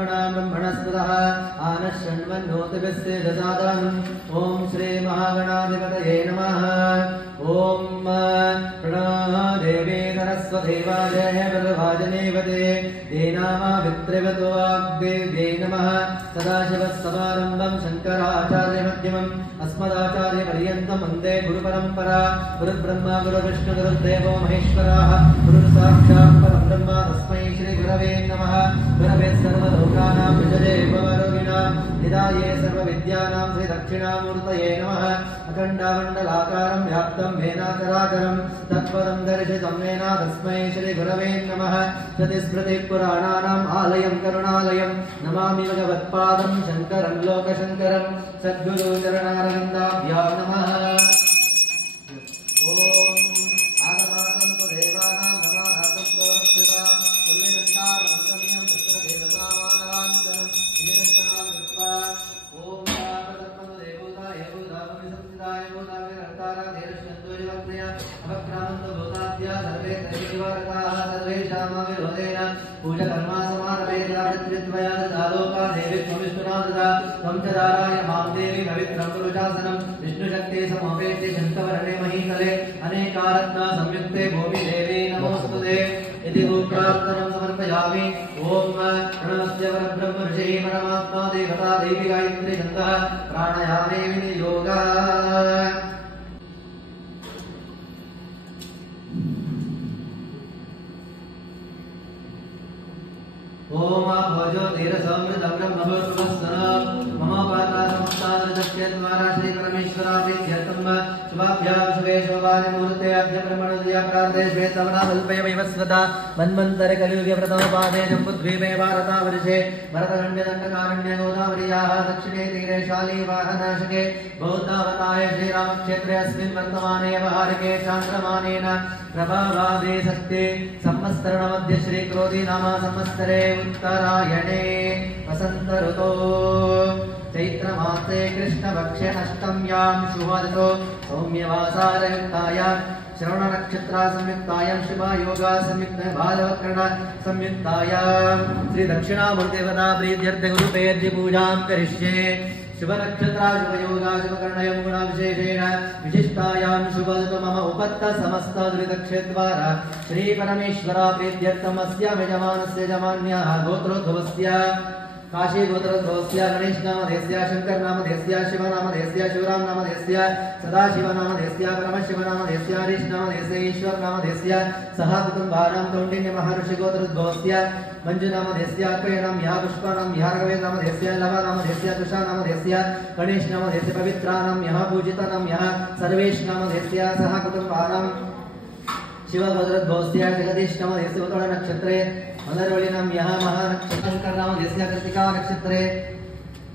ब्रह्मणस्पतः आनश्शण्वन्नोतिभिस्ते ददातम् ॐ श्री महागणाधिपतये नमः। ॐ प्रणदेवी सरस्वती वाजय वरवाजनेवते देनामावित्रिवतो वाग्देव्यै नमः। सदाशिवस्समारम्भं शङ्कराचार्यमध्यमम् अस्मदाचार्यपर्यन्तं वन्दे गुरुपरम्परा। गुरुर्ब्रह्मा गुरुर्विष्णु गुरुर्देवो महेश्वरः गुरुर्साक्षात् परब्रह्म तस्मै श्रीगुरवे नमः। गुरवे सर्वलोकानां विजये भवरोगिणां निधाये सर्वविद्यानां श्रीदक्षिणामूर्तये नमः। अखण्डमण्डलाकारं व्याप्तं वेनाचराचरं तत्पदं दर्शितं येन तस्मै श्रीगुरवे नमः। श्रुतिस्मृतिपुराणानाम् आलयं करुणालयं नमामि भगवत्पादं शङ्करं लोकशङ्करं सद्गुरुचरणारविन्दाभ्यां नमः। विष्णुशक्ति समोपेते शंखवर्णे महीतले अनेकारत्ना संयुक्ते भूमि देवी नमोस्तुते इति प्रार्थनां समर्पयामि। ओम प्रणवस्य परब्रह्म ऋषिः परमात्मा देवता देवी गायत्री छन्दः प्राणायामे विनियोगः। ओम भोजो धीरसमृद्धं ब्रह्मभूर्भुवस्सनः मम पात्रासंस्थानदस्यद्वारा श्री परमेश्वराप्रीत्यर्थं शुभाभ्यां शुभे शोभानि मुहूर्ते अद्य ब्रह्मणोदया प्रार्थे श्वेतवनाकल्पे वैवस्वता मन्वन्तरे कलियुगे प्रथमपादे जम्बुद्वीपे भारतावर्षे भरतखण्डदण्डकारण्ये गोदावर्याः दक्षिणे तीरे शालीवाहनाशके बौद्धावतारे श्रीरामक्षेत्रे अस्मिन् वर्तमाने व्यवहारिके चान्द्रमानेन प्रभावादे सत्ये संवत्सरणमध्ये श्रीक्रोधी नाम संवत्सरे उत्तरायणे वसंत ऋतो चैत्रमासे कृष्णपक्षे अष्टम्यां शुभऋतो सौम्यवासारयुक्तायां श्रवणनक्षत्रा संयुक्तायां शुभयोगा संयुक्त भालवकर्ण संयुक्तायां श्री दक्षिणामूर्तिदेवता प्रीत्यर्थे गुरुपेर्जि पूजां करिष्ये। शुभनक्षत्रा शुभयोगा शुभकर्णयं गुणाविशेषेण विशिष्टायां शुभऋतु मम उपत्त समस्त दुरितक्षेद्वारा श्री परमेश्वरा प्रीत्यर्थम् अस्यां यजमानस्य यजमान्याः गोत्रोद्भवस्य काशी गोत्रोद्भवस्य गणेश नामधेयस्य शंकर नामधेयस्य शिव नामधेयस्य शिवराम नामधेयस्य सदाशिव नामधेयस्य परमशिव नामधेयस्य हरीश नामधेयस्य ईश्वर नामधेयस्य सह कुटुम्बानां कौंडिन्य महर्षि गोत्रोद्भवस्य मंजु नामधेयस्य अक्षय नाम्यः पुष्प नाम्यः राघवे नामधेयस्य लव नामधेयस्य तुषा नामधेयस्य गणेश नामधेयस्य पवित्रा नाम्यः पूजिता नाम्यः सर्वेश नामधेयस्य सह कुटुम्बानां शिव गोत्रोद्भवस्य जगदीश नामधेयस्य उत्तरा नक्षत्रे मलरवळि नाम्यः महानक्षत्र नामधेयस्य कृत्तिका नक्षत्रे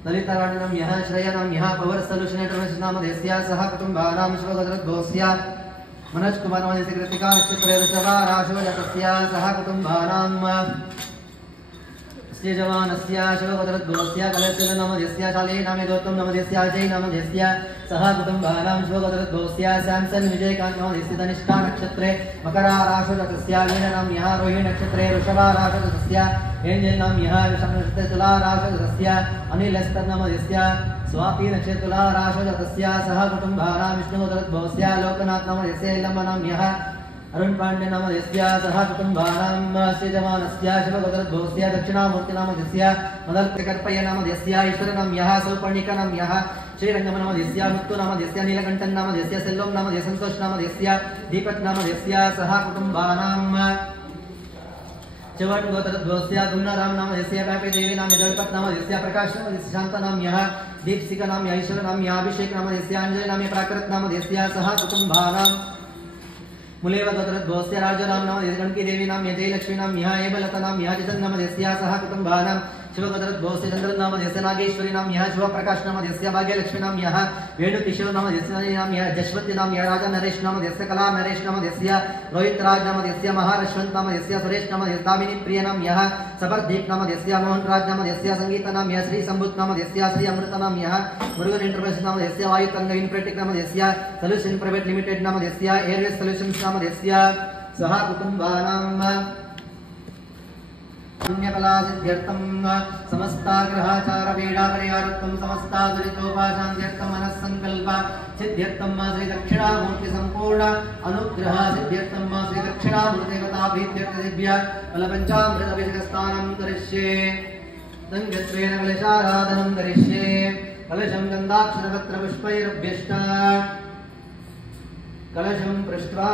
ललिताराणि नाम्यः श्रेय नाम्यः पवर सॉल्यूशन इंटरनेशनल नामधेयस्य सह कुटुम्बानां शिव गोत्रोद्भवस्य मनोज कुमार नामधेयस्य कृत्तिका नक्षत्रे वृषभा राशिवजातस्य सह कुटुम्बानां यजमानस्य शिवगोत्रोद्भवस्य कलशल नामधेयस्य शाले नामे गौतम नामधेयस्य अजय नामधेयस्य सह कुटुम्बानां शिवगोत्रोद्भवस्य सैमसन विजयकांत नामधेयस्य धनिष्ठा नक्षत्रे मकरा राशिवजातस्य लीन नाम्यः रोहिणी नक्षत्रे वृषभा राशिवजातस्य एंजल नाम्यः वृषभ नक्षत्रे तुला राशिवजातस्य अनिल स्तर नामधेयस्य स्वाति नक्षत्रे तुला राशिवजातस्य सह कुटुम्बानां विष्णुगोत्रोद्भवस्य लोकनाथ नामधेयस्य इलम्ब नाम्यः अरुण पांडे नामधेयस्य सह कुटुम्बानां यजमानस्य शिवगोत्रोद्भवस्य दक्षिणामूर्ति नामधेयस्य मदर्कर्पय नामधेयस्य ईश्वर नाम्यः सौपर्णिका नाम्यः श्रीरंगम नामधेयस्य मुत्तु नामधेयस्य नीलकंठन नामधेयस्य सेल्वम नामधेयस्य संतोष नामधेयस्य दीपक नामधेयस्य सह कुटुम्बानां चवन गोत्रोद्भवस्य गुणराम नामधेयस्य पापे देवी नाम दलपत नामधेयस्य प्रकाश नामधेयस्य शांता नाम्यः दीपसिका नाम्यः ईश्वर नाम्यः अभिषेक नामधेयस्य अंजलि नाम्यः प्राकृत नामधेयस्य सह कुटुम्बानां मुलेव गोत्रोद्भवस्य राजाराम नामधेयस्य गणकी देवी नाम्यः जयलक्ष्मी नाम्यः एबलता नाम्यः जितन नामधेयस्य सह कुटुम्बानां शिवगोत्रोद्भवस्य चंद्रन नामधेयस्य नागेश्वरी नाम्यः शिवप्रकाश नामधेयस्य भाग्यलक्ष्मी नाम्यः वेणुकिशोर नामधेयस्य नाम्यः जशवंती नाम्यः राजा नरेश नामधेयस्य कला नरेश नामधेयस्य रोहित राज नामधेयस्य महारश्वंत नामधेयस्य सुरेश नामधेयस्य दामिनी प्रिय नाम्यः सबरदीप नामधेयस्य मोहन राज नामधेयस्य संगीत नाम्यः श्री संबुत नामधेयस्य श्री अमृत नाम्यः मुरुगन एंटरप्राइजेस नामधेयस्य वायुतरंग इन्फ्राटेक नामधेयस्य सॉल्यूशन प्राइवेट लिमिटेड नामधेयस्य एयरवेज सॉल्यूशन्स नामधेयस्य सह कुटुम्बानां पुण्यफलासिद्ध्यर्थं समस्ताग्रहाचारपीडापरिहारत्वं समस्तादुरितोपाशान्त्यर्थं मनस्सङ्कल्प सिद्ध्यर्थं श्रीदक्षिणामूर्तिसम्पूर्ण अनुग्रहसिद्ध्यर्थं श्रीदक्षिणामूर्तिदेवताभीत्यर्थदिव्य फलपञ्चामृतभिषेकस्नानं करिष्ये सङ्गत्वेन कलशाराधनं करिष्ये कलशं गन्धाक्षरपत्रपुष्पैरभ्यष्ट कलशं पृष्ट्वा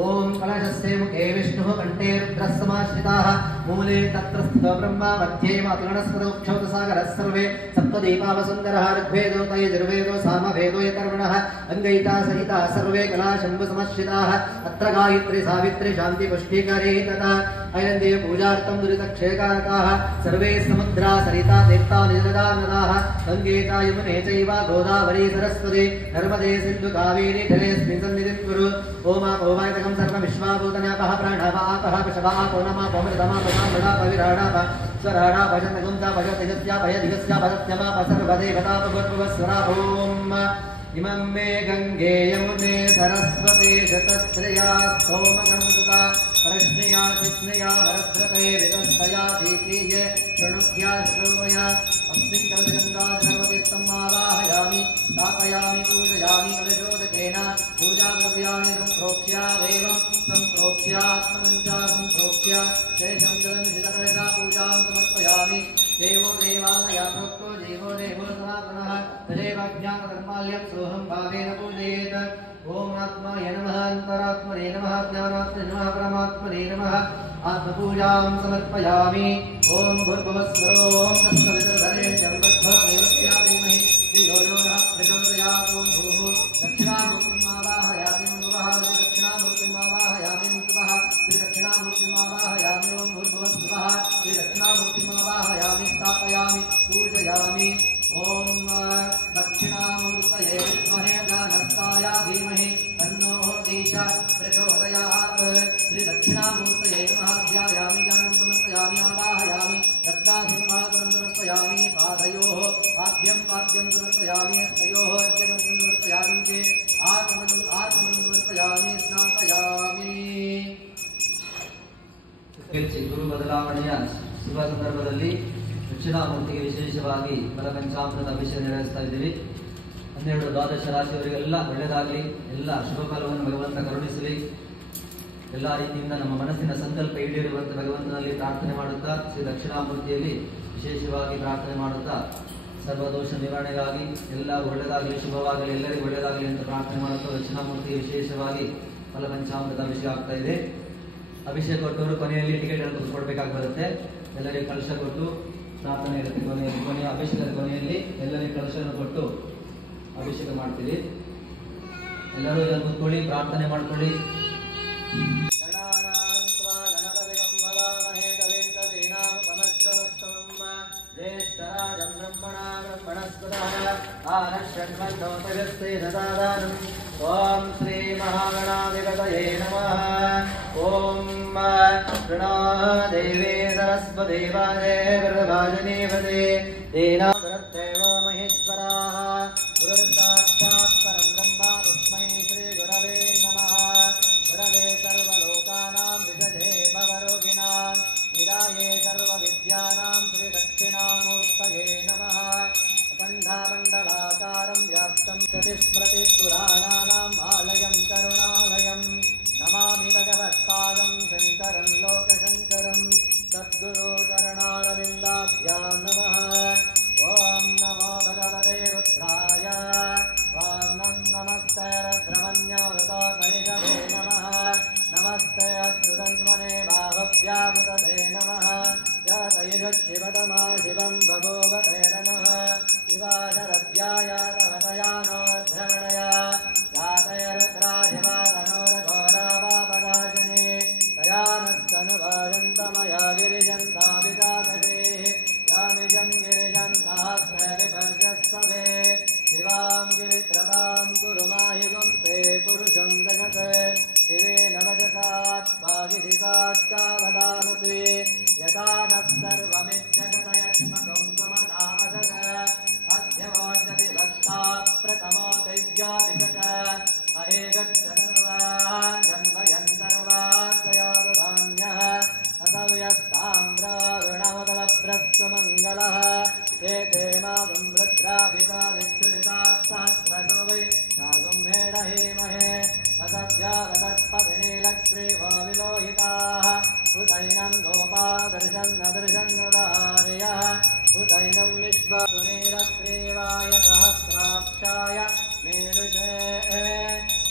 ओम कलशस्य मुखे विष्णुः कंठे रुद्रः समाश्रिताः मूले तत्र स्थितो ब्रह्मा मध्ये मातृगणस्पदोक्षौतसागरः सर्वे सप्तदीपावसुन्दरः ऋग्वेदो यजुर्वेदो सामवेदो यतर्वणः अङ्गैता सहिताः सर्वे कलाशम्भु समाश्रिताः अत्र गायत्री सावित्री शान्ति पुष्टिकरी तथा अयन्देव पूजार्थं दुरितक्षयकारकाः सर्वे समुद्रा सरिता तीर्था निजदा नदाः गङ्गेता यमुने चैव गोदावरी सरस्वती नर्मदे सिन्धु कावेरी जलेऽस्मिन् सन्निधिं कुरु ओमापोवायतकं सर्वविश्वाभूतनापः प्राणापापः पशवापो नमापोमृतमापसामृताप विराडाप स्वराडाप शतकं च पशतिजस्याप यदिगस्याप सत्यमाप सर्वदेवतापभूर्भुवस्वराभूम् इमं मे गङ्गे यमुने सरस्वती शतत्रया स्तोमकं सुता परश्नया कृष्णया वरद्रते विदस्तया दीप्तीये शृणुभ्या शतोमया अस्मिन् कलशगङ्गा सर्वतीर्थम् आवाहयामि स्थापयामि पूजयामि कलशोदकेन पूजाद्रव्याणि सम्प्रोक्ष्य देवं सम्प्रोक्ष्य आत्मनं च सम्प्रोक्ष्य शेषं जलमिषितकलशा पूजां समर्पयामि देवो देवालया प्रोक्तो देवो देवो सनातनः तदेवाज्ञानधर्माल्यं सोऽहं भावेन पूजयेत् ओम आत्माय नमः अंतरात्मने नमः ज्ञानात्मने नमः परमात्मने नमः आत्मपूजां समर्पयामि ओम भूर्भुवस्वरो ओम तत्सवितुर्वरेण्यं भर्गो देवस्य धीमहि धियो यो नः प्रचोदयात् ओम भूः दक्षिणामूर्तिम् आवाहयामि ओम भुवः दक्षिणामूर्तिम् आवाहयामि ओम सुवः श्रीदक्षिणामूर्तिम् आवाहयामि ओम भूर्भुवस्वः श्रीदक्षिणामूर्तिम् आवाहयामि स्थापयामि पूजयामि ओम दक्षिणामूर्तये विद्महे ज्ञानस्थाय धीमहि तन्नो दीशा प्रचोदयात् श्रीदक्षिणामूर्तये नमः ध्यायामि ज्ञानं समर्पयामि आवाहयामि रत्नासिंहासनं समर्पयामि पादयोः आद्यं पाद्यं समर्पयामि हस्तयोः अर्घ्यमर्घ्यं समर्पयामि मुखे आचमनं समर्पयामि स्नापयामि ಗುರು ಬದಲಾವಣೆಯ ಶುಭ ಸಂದರ್ಭದಲ್ಲಿ ದಕ್ಷಿಣಾಮೂರ್ತಿಗೆ ವಿಶೇಷವಾಗಿ ಫಲಪಂಚಾಮೃತ ಅಭಿಷೇಕ ನೆರವೇರಿಸ್ತಾ ಇದ್ದೀವಿ. 12 ದ್ವಾದಶ ರಾಶಿಯವರಿಗೆಲ್ಲ ಒಳ್ಳೆಯದಾಗಲಿ, ಎಲ್ಲ ಶುಭ ಫಲವನ್ನು ಭಗವಂತ ಕರುಣಿಸಲಿ. ಎಲ್ಲ ರೀತಿಯಿಂದ ನಮ್ಮ ಮನಸ್ಸಿನ ಸಂಕಲ್ಪ ಈಡೇರುವಂತೆ ಭಗವಂತನಲ್ಲಿ ಪ್ರಾರ್ಥನೆ ಮಾಡುತ್ತಾ ಶ್ರೀ ದಕ್ಷಿಣಾಮೂರ್ತಿಯಲ್ಲಿ ವಿಶೇಷವಾಗಿ ಪ್ರಾರ್ಥನೆ ಮಾಡುತ್ತಾ ಸರ್ವದೋಷ ನಿವಾರಣೆಗಾಗಿ ಎಲ್ಲ ಒಳ್ಳೆಯದಾಗಲಿ, ಶುಭವಾಗಲಿ, ಎಲ್ಲರಿಗೂ ಒಳ್ಳೆಯದಾಗಲಿ ಅಂತ ಪ್ರಾರ್ಥನೆ ಮಾಡುತ್ತಾ ದಕ್ಷಿಣಾಮೂರ್ತಿಗೆ ವಿಶೇಷವಾಗಿ ಫಲಪಂಚಾಮೃತ ಅಭಿಷೇಕ ಆಗ್ತಾ ಇದೆ. ಅಭಿಷೇಕ ಕೊಟ್ಟವರು ಕೊನೆಯಲ್ಲಿ ಟಿಕೆಟ್ ಅನ್ನು ಕೊಡಬೇಕಾಗಿ ಬರುತ್ತೆ. ಎಲ್ಲರಿಗೂ ಕಲಶ ಕೊಟ್ಟು ಪ್ರಾರ್ಥನೆ ಇರುತ್ತೆ. ಕೊನೆಯ ಅಭಿಷೇಕದ ಕೊನೆಯಲ್ಲಿ ಎಲ್ಲರಿಗೂ ಕಲಶವನ್ನು ಕೊಟ್ಟು ಅಭಿಷೇಕ ಮಾಡ್ತೀವಿ. ಎಲ್ಲರೂ ಇದನ್ನು ಕೂತ್ಕೊಳ್ಳಿ, ಪ್ರಾರ್ಥನೆ ಮಾಡ್ಕೊಳ್ಳಿ. ओम श्री महागणाधिपतये नमः. ओम प्रणदेवे सरस्वदेवादे वरभाजनेपदे देनावरत्तेव महेश्वराः गुरुर्साक्षात् परं ब्रह्म तस्मै श्री गुरवे नमः. गुरवे सर्वलोकानां विषजे भवरोगिणां निधाये सर्वविद्यानां श्री दक्षिणामूर्तये नमः. अखण्डमण्डलाकारं व्याप्तं श्रुतिस्मृतिपुराणानाम् आलयं करुणालयं नमामि भगवत्पादं शङ्करं लोकशङ्करं सद्गुरुचरणारविन्दाभ्यां नमः. ॐ नमो भगवते रुद्राय. ॐ नमस्ते रुद्रमन्यवतैषवे नमः. नमस्ते अस्तु तन्मने बाहव्यामुतते नमः. यतैषशिवतमा शिवं बभूवते नमः. शिवाशरद्याय तवतयानोद्धरणया जातयरुद्राशिवातनोरघोरावापगाशने तयानस्तनुभाषन्तमया गिरिजन्ताभिजागते यामिजं गिरिजन्तास्ते विभर्जस्तवे शिवां गिरित्रवां कुरु माहि गुंते पुरुषं जगत् शिवेन वचसात्मागिरिसाच्चावदानसि यथा नः सर्वमिज्जगतयक्ष्मकं त्वमदासद अद्यवोऽद्यपि भक्ता प्रथमो विश्वमङ्गलः एते मागं वृद्धाभिता विक्षुरितास्तात्रकवै नागं मेढहीमहे असभ्यावदर्पविनीलग्रीवा विलोहिताः उदैनं गोपादर्शन्नदर्शन्नुदार्यः उदैनं विश्वसुनीलग्रीवाय सहस्राक्षाय मेरुषे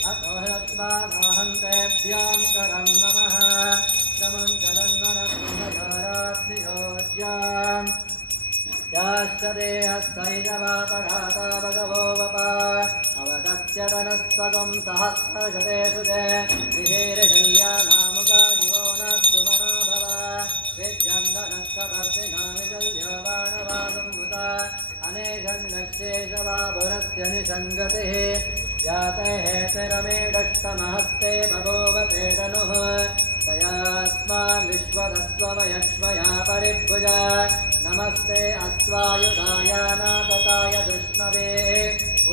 अतो हत्वाहन्तेभ्यां करं नमः क्रमं चरन्मनस्मधारात्नियोज्याम् याश्च देहस्थैजवापघाता भगवो वपा अवगत्यतनस्त्वगं सहस्रशते सुते विधेरशल्यानामुगा दिवो न सुमनो भव वेद्यन्दनस्कपर्दिना विजल्यवाणवासम्भुता अनेशन्नक्षेशवाभुरस्य निषङ्गतिः याते हेतिरमेडष्टमहस्ते बभूवते तनुः तयास्मान् विश्वदस्वमयक्ष्मया परिभुजा नमस्ते अस्वायुधाय नातताय दृष्णवे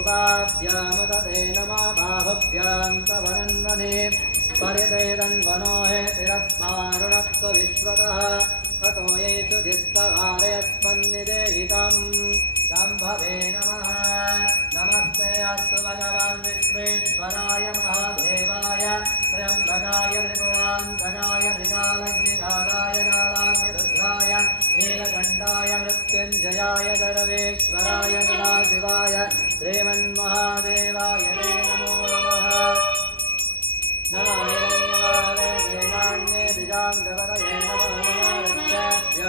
उपाभ्यामुदते नमो बाहुभ्यां तवनन्वने परिदेदन्वनो हेतिरस्मारुणत्व विश्वतः अतो येषु धिस्तवारयस्मन्निदेहितम् शम्भवे नमः नमस्ते अस्तु भगवान् विश्वेश्वराय महादेवाय त्र्यम्बकाय त्रिपुरान्तकाय त्रिकालग्निकालाय कालाग्निरुद्राय नीलकण्ठाय मृत्युञ्जयाय सर्वेश्वराय सदाशिवाय श्रीमन्महादेवाय ते नमो नमः नमो हिरण्यवाले देनान्ये द्विजाङ्गपतये नमो नमः रक्षाभ्य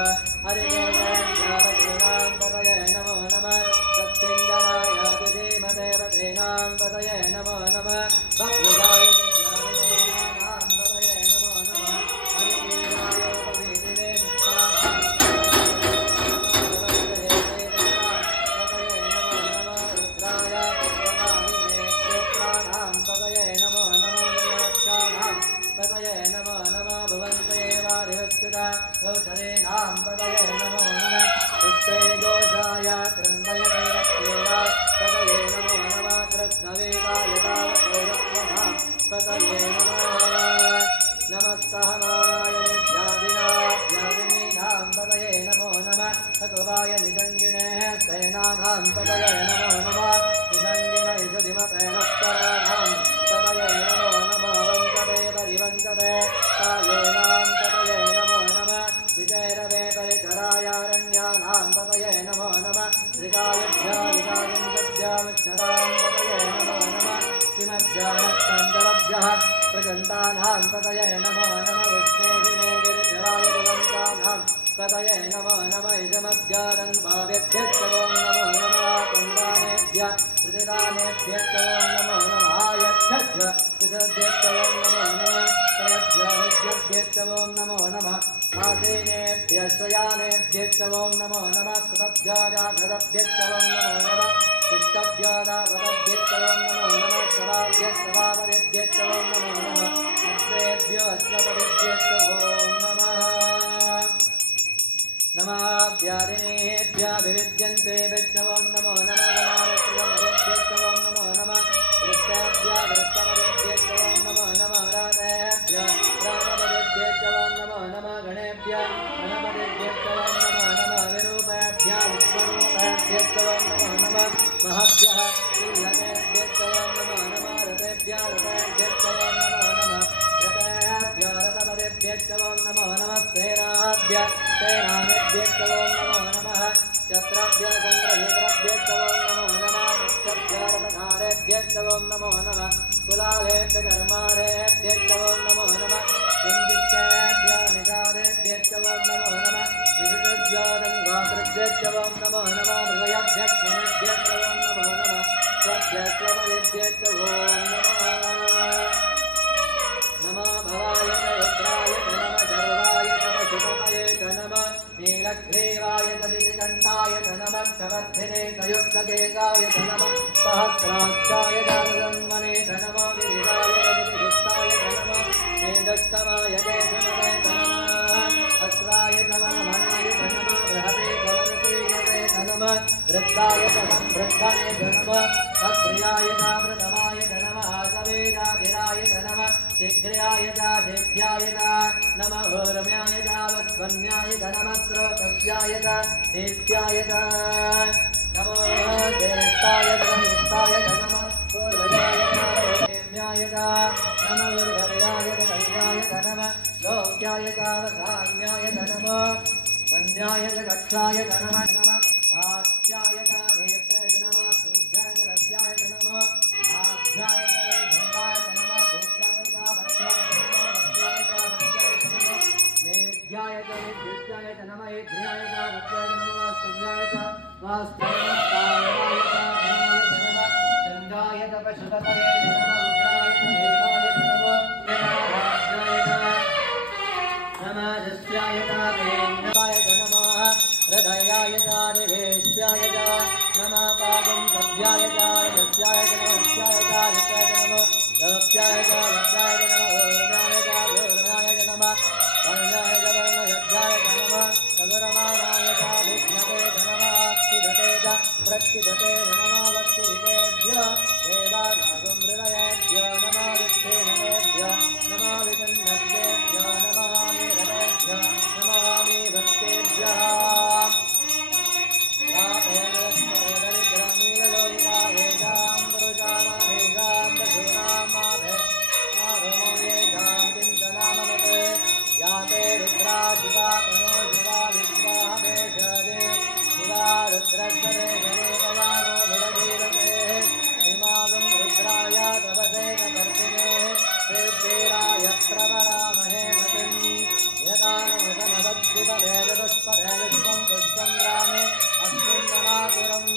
हरिकेशभ्य वज्रनां पतये नमो नमः सत्यञ्जनाय तुजीमते वधेनां पतये नमो नमः भक्तिदाय विद्याविनेनां पतये नमो नमः हरिकेशायोपवीतिने पतये नमो नमः भवन्ते वारिवस्तिता पतये नमो नमः पुष्टे घोषाय त्रम्बयकैरक्तेवा पतये नमो नमः कृष्णवेदाय तावतोरत्वमः पतये नमः नमस्तहमाय नित्यादिनाभ्यादिनीनां पतये नमो नमः सकुवाय निषङ्गिणेः सेनानां पतये नमो नमः निषङ्गिण यशुधिमते नक्तराणां पतये नमो नमः वङ्कटे परिवङ्कटे कायेनां पतये नमो नमः विजयरवे परिचरायारण्यानां पतये नमो नमः त्रिकायभ्यादिकायञ्चभ्यामिष्णतां पतये नमो नमः किमभ्यामत्तन्तरभ्यः प्रजन्तानां पतये नमो नमः विष्णेशिने गिरिधराय दुरन्तानां पतये नमो नमः इदमभ्यादन्भावेभ्यश्चवो नमो नमः कुन्दानेभ्यः प्रतिदानेभ्यश्चवो नमो नमः आयच्छभ्य विशद्भ्यश्चवो नमो नमः तयभ्यः नमो नमः आसीनेभ्यः शयानेभ्यश्चवो नमो नमः सतभ्याजाघदभ्यश्चवो नमो नमः शिष्टभ्यादावदभ्यश्चवो नमो नमः सवाभ्यस्तवावरेभ्यश्चवो नमो नमः हस्तेभ्यो हस्तपदेभ्यश्चवो नमः नमाभ्यादिनेभ्याभिविद्यन्ते विष्णवो नमो नमः गणारत्रियमरेभ्यश्चवो नमो नमः वृत्तेभ्यः वृत्तमरेभ्यश्चवो नमो नमः रातेभ्यः रामपदेभ्यश्चवो नमो नमः गणेभ्यः गणपतिभ्यश्चवो नमो नमः विरूपेभ्यः विश्वरूपेभ्यश्चवो नमो नमः महभ्यः श्रीलतेभ्यश्चवो नमो नमः रतेभ्यः रतेभ्यश्चवो नमो नमः रतेभ्यः रतपदेभ्यश्चवो नमो नमः सेनाभ्यः सेनानेभ्यश्चवो नमो नमः चन्द्रभ्यः चन्द्रयुग्रभ्यश्चवो नमो नमः पक्षभ्यः रथधारेभ्यश्चवो नमो नमः कुलालेभ्यकर्मारेभ्यश्चवो नमो नमः कुन्दिष्टेभ्यः निषादेभ्यश्चवो नमो नमः विशुद्धभ्यः दङ्गातृभ्यश्चवो नमो नमः हृदयभ्यश्वनेभ्यश्चवो नमो नमः स्वभ्यश्वपदेभ्यश्चवो नमः नमो भवाय च रुद्राय च नमः सर्वाय च पशुपतये च नमः नीलग्रीवाय च दितिकण्ठाय च नमः कवर्धिने च युक्तकेशाय च नमः सहस्राक्षाय च जन्मने च नमः गिरिजाय च दितिविष्टाय च नमः मेढस्तमाय केशमते च नमः अस्राय च वनमनाय च नमः बृहते च वनसूयते च नमः वृद्धाय च संवृद्धने च नमः अप्रियाय च प्रथमाय च नमः आसवेन वीराधिराय नमः शीघ्राय देव्याय नमः रम्याय वस्वन्याय नमः स्रोतस्याय देव्याय नमो ज्येष्ठाय निष्ठाय नमः पूर्वजाय देव्याय नमः उर्वर्याय कल्याय नमः लोक्याय वसान्याय नमः वन्द्याय कक्षाय नमः वाक्याय नेत्राय नमः सूर्याय रस्याय नमः आध्याय घण्टाय नमः भूत्याय भक्त्याय नमः भक्त्याय नमः मेघ्याय विद्युत्याय नमः इन्द्रियाय रुद्राय नमः सूर्याय वास्ताय नमः चन्द्राय पशुपतये नमः रुद्राय देवाय नमः नमः जस्याय देवाय नमः हृदयाय निवेश्याय नमः पादं सभ्याय यस्याय नमस्याय नमः लक्ष्याय लक्ष्याय नमः ओर्णाय नमः वर्णाय वर्णयज्ञाय नमः सगरमाणाय विघ्नते नमः सुधते प्रत्युधते नमः भक्तिभ्यो देवानागं हृदयेभ्यो नमः विच्छेनमेभ्यो नमः विजन्मभ्यो नमः मेघवेभ्यो नमः मे भक्तेभ्यः याते रुद्रा शिवा तनो शिवा विश्वा भेषजे शिवा रुद्रस्वरे गणे गवानो भुरजीवते हिमागं रुद्राय तपसेन कर्तिने सिद्धेराय प्रवरामहे मतिम् यदानमदमदद्विपदे चतुष्पदे विश्वं पुष्पं रामे अस्मिन् नमातुरम्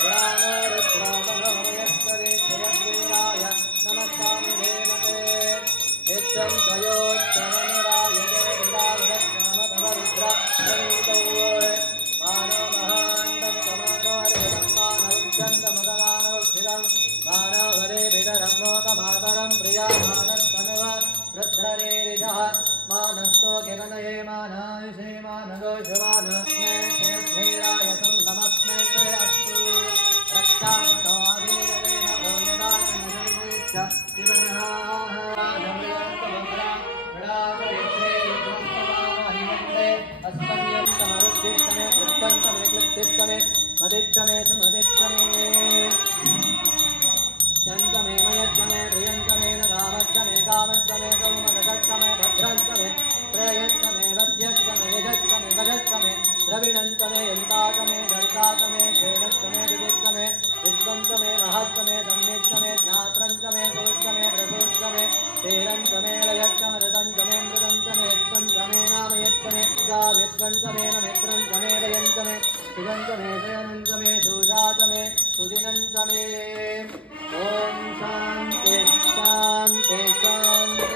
पुराणो रुद्रातमयस्वरे जयद्वीराय नमस्तामि धेमते नित्यं तयोत्तमनुराय देवदावदत्तमतमरुद्रा प्रणीतौ मानवमहान्तं समानोर्हृतं मानवुज्जन्तमतमानवक्षिरं मानवहरे विदरमोतमातरं प्रियामानस्तनुव रुद्ररेरिजः मानस्तो किरणये मानायुषे मानदोषमानस्मे शेद्धैराय नमस्मे ते अस्तु रक्षामणो आधीरवेण भोजदातमशर्मैश्च शिवनः अस्मयन्तमरुद्धिष्टमे वृत्तन्तमे क्लिप्तिष्टमे मदिष्टमे सुमदिष्टमे चन्तमे मयच्छमे प्रियन्तमे न कामच्छमे कामच्छमे सौमनसच्छमे भद्रन्तमे त्रयच्छमे वस्यच्छमे यशच्छमे भगच्छमे द्रविणन्तमे यन्ताकमे दर्ताकमे क्षेणच्छमे विदिष्टमे विश्वन्तमे महत्तमे सम्मिच्छमे ज्ञात्रन्तमे सूक्ष्ममे प्रसूक्ष्ममे तेरन्तमे लयच्छमे रतन्तमे मृदन्तमे यत्पन्तमे नामयच्छमे विश्वन्तमे न मित्रन्तमे दयन्तमे सुगन्तमे शयनन्तमे शूषाचमे सुदिनन्तमे ओम शांति शांति शांति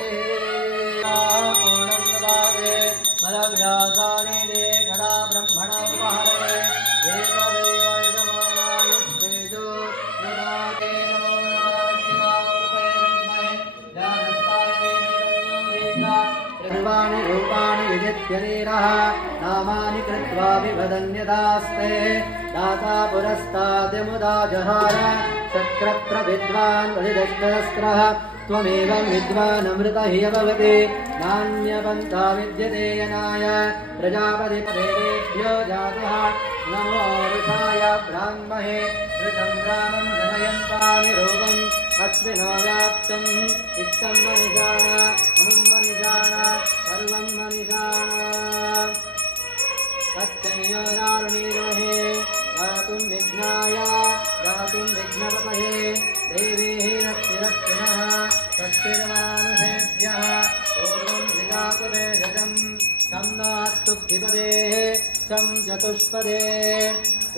पूर्णंदे मलव्यासानि दे घड़ा ब्रह्मण उपहरे देवदेवाय नमः तेजो नदाते नमो नमः शिवाय विद्महे ज्ञानस्ताय वीरा सर्वाणि रूपाणि विजित्यनीरः नामानि कृत्वा विवदन्यदास्ते दाता पुरस्ताद्यमुदा जहार शक्रप्रविद्वान् बलिदष्टस्त्रः त्वमेवं विद्वानमृतः हि भवति नान्यपन्था विद्यते यनाय प्रजापतिदेवेभ्यो जातः नमो ऋषाय ब्राह्महे ऋतं रामं जनयन्तानि रूपम् अस्मिनो व्याप्तम् इष्टं मनिषाण अमुं मनिषाण सर्वं मनिषाण तच्चयोरारुणीरोहे गातुं विघ्नाय गातुं विघ्नपतये देवीः रस्तिरस्तिनः स्वस्तिर्मानुषेभ्यः पूर्वं विधातु भेषजम् शं नास्तु धिपदेः शं चतुष्पदे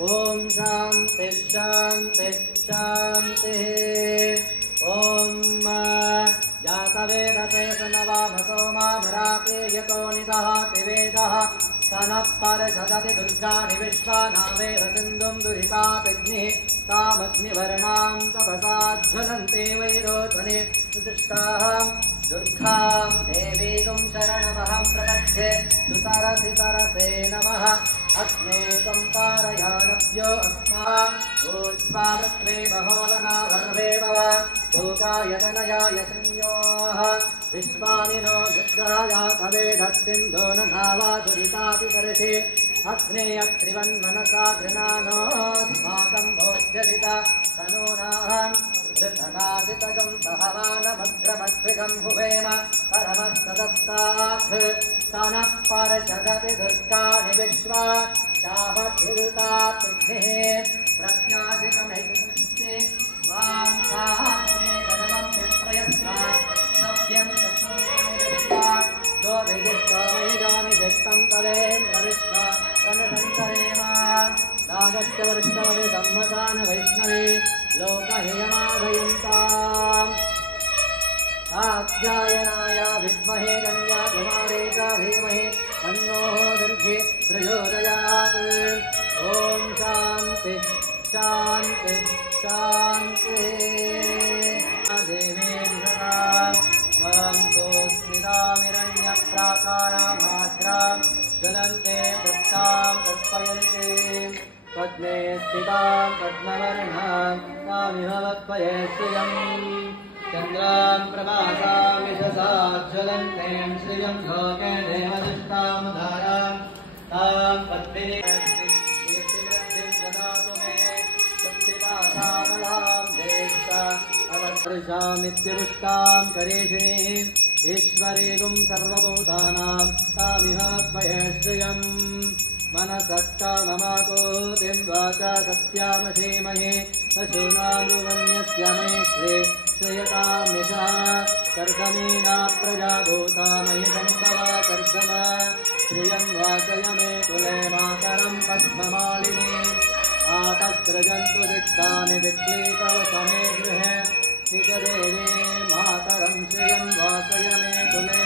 ॐ शान्ति शान्ति शान्तिः ॐ जातवेदसे सनवामसो मामराते यतो निदहाति वेदः सनः परषदति दुर्गाणि विश्वानावेव सिन्धुं दुरितापिग्निः तामग्निवर्णां तपसा ज्वलन्ते वैरोचने सुदुष्टाः दुर्गां देवीं शरणमहं प्रपद्ये सुतरसि तरसे नमः अग्ने त्वं पारयान सभ्यो अस्मान् ऊर्ध्वावृत्रे बहोलना वर्वेव शोकायतनयाय संयोः विश्वानिनो युद्धाय कवेधस्सिन्धो न नावा सुरितापि वर्षे अग्नेयत्रिवन्मनसा गृणानोऽस्माकं भोज्यविता तनूनाहं वृषणादितगं सहवानभद्रमद्विगं भुवेम परमस्तदस्तात् स्तनः परशदपि दुर्गाणि विश्वा शावतिरुतात्रिग्निः प्रज्ञादिकमेकस्ते स्वां साहस्रे कदमं विप्रयस्वा सत्यं तत्त्वमेकस्वा यो विदिष्टमयिगानि व्यक्तं तवेन्द्रविश्वा तनुसन्तरेम नागस्य वर्षमवि सम्मतान वैष्णवे लोकहेयमादयन्ताम् आध्यायनाय विद्महे कन्याकुमारी च धीमहि तन्नो दुर्गे प्रचोदयात् ॐ शान्ति शान्ति शान्ति देवे स्मितामिरण्यप्राकारामाद्रां ज्वलन्ते दत्तां तत्पयन्ते पद्मे स्थितां पद्मवर्णां तामिह वक्पये श्रियम् चन्द्रां प्रभासां यशसा ज्वलन्तीं श्रियं लोके देवदुष्टामुदारां तां पद्मिनीं ददातु मे सुप्तिपाशामलां देक्षा अवत्सृशामित्युष्टां करेषिणीम् ईश्वरीगुं सर्वभूतानां तामिह वक्पये श्रियम् मनसक्काममाकोतिं वाचा सत्यामधीमहि पशूनामृगन्यस्य महेश्वे श्रेयताम्यशः कर्दमेना प्रजाभूता महि सम्भवा कर्दमा श्रियं वासय मे कुले मातरं पद्ममालिनी आपस्रजन्तु दिक्तानि विक्लीतव समे गृहे निजदेवे मातरं श्रियं वासय मे कुले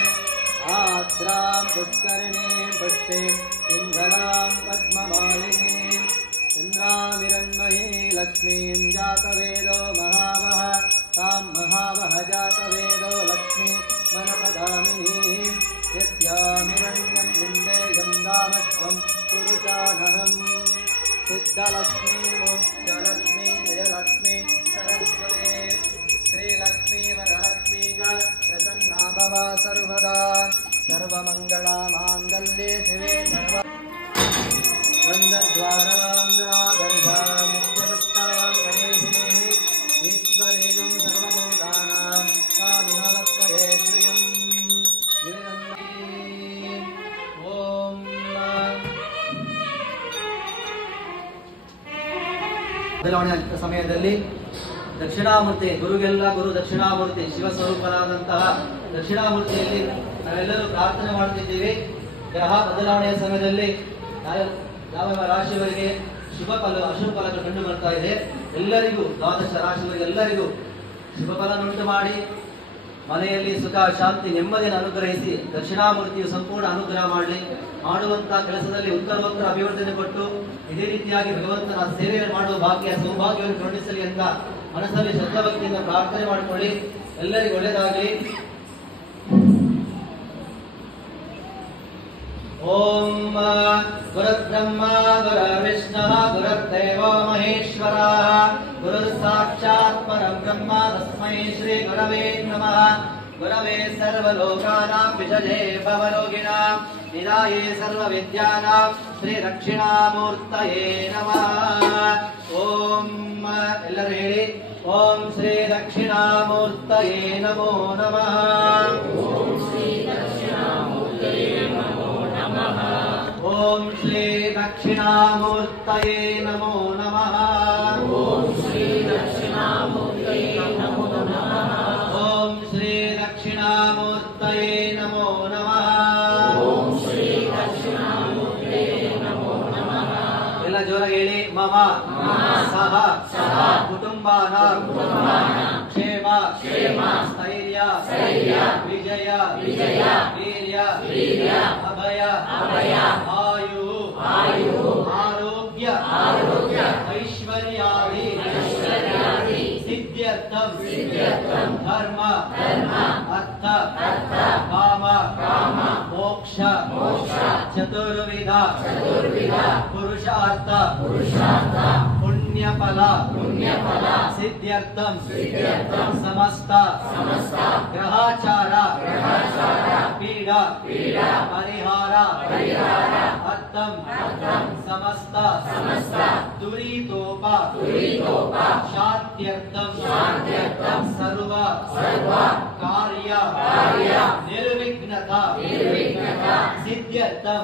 आद्रां पुष्करिणीं पुष्टिं इन्धरां पद्ममालिनीं चन्द्रामिरण्मयी लक्ष्मीं जातवेदो महावः तां महावः जातवेदो लक्ष्मी मनपगामिनीं यस्यामिरण्यं लिङ्गेयं गामत्वं पुरुषानहम् सिद्धलक्ष्मी मोक्षलक्ष्मी जयलक्ष्मी सरस्वती श्रीलक्ष्मी वरलक्ष्मी च प्रसन्ना भव सर्वदा सर्वमङ्गला माङ्गल्ये शिवे सर्व वन्दद्वारां राधर्गामित्यवस्तां गणेशिनीः ईश्वरेयं सर्वभूतानां तामिह वक्पये श्रियम् ॐ ಬದಲಾವಣೆ ಸಮಯದಲ್ಲಿ ದಕ್ಷಿಣಾಮೂರ್ತಿ ಗುರುಗೆಲ್ಲ ಗುರು ದಕ್ಷಿಣಾಮೂರ್ತಿ ಶಿವಸ್ವರೂಪನಾದಂತಹ ದಕ್ಷಿಣಾಮೂರ್ತಿಯಲ್ಲಿ ನಾವೆಲ್ಲರೂ ಪ್ರಾರ್ಥನೆ ಮಾಡುತ್ತಿದ್ದೀವಿ. ಗ್ರಹ ಬದಲಾವಣೆಯ ಸಮಯದಲ್ಲಿ ಯಾವ ರಾಶಿಯವರಿಗೆ ಶುಭ ಫಲ ಅಶುಭ ಫಲಗಳು ಕಂಡು ಬರ್ತಾ ಇದೆ. ಎಲ್ಲರಿಗೂ ದ್ವಾದಶ ರಾಶಿಯವರಿಗೆ ಎಲ್ಲರಿಗೂ ಶುಭ ಫಲನುಂಟು ಮಾಡಿ ಮನೆಯಲ್ಲಿ ಸುಖ ಶಾಂತಿ ನೆಮ್ಮದಿಯನ್ನು ಅನುಗ್ರಹಿಸಿ ದಕ್ಷಿಣಾಮೂರ್ತಿಯು ಸಂಪೂರ್ಣ ಅನುಗ್ರಹ ಮಾಡಲಿ. ಮಾಡುವಂತಹ ಕೆಲಸದಲ್ಲಿ ಉತ್ತರೋತ್ತರ ಅಭಿವೃದ್ಧಿಯನ್ನು ಕೊಟ್ಟು ಇದೇ ರೀತಿಯಾಗಿ ಭಗವಂತನ ಸೇವೆಯನ್ನು ಮಾಡುವ ಭಾಗ್ಯ ಸೌಭಾಗ್ಯವನ್ನು ಕರುಣಿಸಲಿ ಅಂತ ಮನಸ್ಸಲ್ಲಿ ಶ್ರದ್ಧಾಭಕ್ತಿಯಿಂದ ಪ್ರಾರ್ಥನೆ ಮಾಡಿಕೊಳ್ಳಿ. ಎಲ್ಲರಿಗೂ ಒಳ್ಳೆಯದಾಗಲಿ. ಓಂ ಗುರುರ್ಬ್ರಹ್ಮ ಗುರುರ್ವಿಷ್ಣುಃ ಗುರುರ್ದೇವೋ ಮಹೇಶ್ವರಃ ಗುರುರ್ ಸಾಕ್ಷಾತ್ ಪರಬ್ರಹ್ಮ ತಸ್ಮೈ ಶ್ರೀ ಗುರವೇ ನಮಃ. ಗುರವೇ ಸರ್ವಲೋಕಾನಾಂ ವಿಷಜೇ ಭವರೋಗಿಣಾಂ ನಿಧಾಯೇ ಸರ್ವವಿದ್ಯಾನಾಂ ಶ್ರೀ ದಕ್ಷಿಣಾಮೂರ್ತಯೇ ನಮಃ. ಓಂ ಎಲ್ಲರೂ ಹೇಳಿ ಓಂ ಶ್ರೀ ದಕ್ಷಿಣಾಮೂರ್ತಯೇ ನಮೋ ನಮಃ. ಓಂ ಶ್ರೀ ದಕ್ಷಿಣಾಮೂರ್ತಯೇ ನಮೋ ನಮಃ. ಓಂ ಶ್ರೀ ದಕ್ಷಿಣಾಮೂರ್ತಯೇ ನಮೋ ನಮಃ. ಓಂ ಶ್ರೀ ದಕ್ಷಿಣಾಮೂರ್ತಯೇ ನಮೋ ನಮಃ. ಓಂ ಶ್ರೀ ದಕ್ಷಿಣಾಮೂರ್ತಯೇ ನಮೋ ನಮಃ. ಓಂ ಶ್ರೀ ದಕ್ಷಿಣಾಮೂರ್ತಯೇ ನಮೋ ನಮಃ. ಎಲ್ಲ ಜೋರಾಗಿ ಹೇಳಿ. ಮಮ ಸಹ ಕುಟುಂಬಾನಾಂ ಕ್ಷೇಮ ಸ್ಥೈರ್ಯ ವಿಜಯ ವೀರ್ಯ ಅಭಯ ಆಯು ಆರೋಗ್ಯ ಐಶ್ವರ್ಯಾದಿ ಸಿದ್ಧ್ಯರ್ಥಂ ಧರ್ಮ ಅರ್ಥ ಕಾಮ ಮೋಕ್ಷ ಚತುರ್ವಿಧ ಪುರುಷಾರ್ಥ पुरुषार्थ पुण्यफल सिद्ध्यर्थम समस्त ग्रहाचार पीड़ा परिहार अर्थम समस्त दुरीतोप शांत्यर्थम सर्व कार्य निर्विघ्नता सिद्ध्यर्थम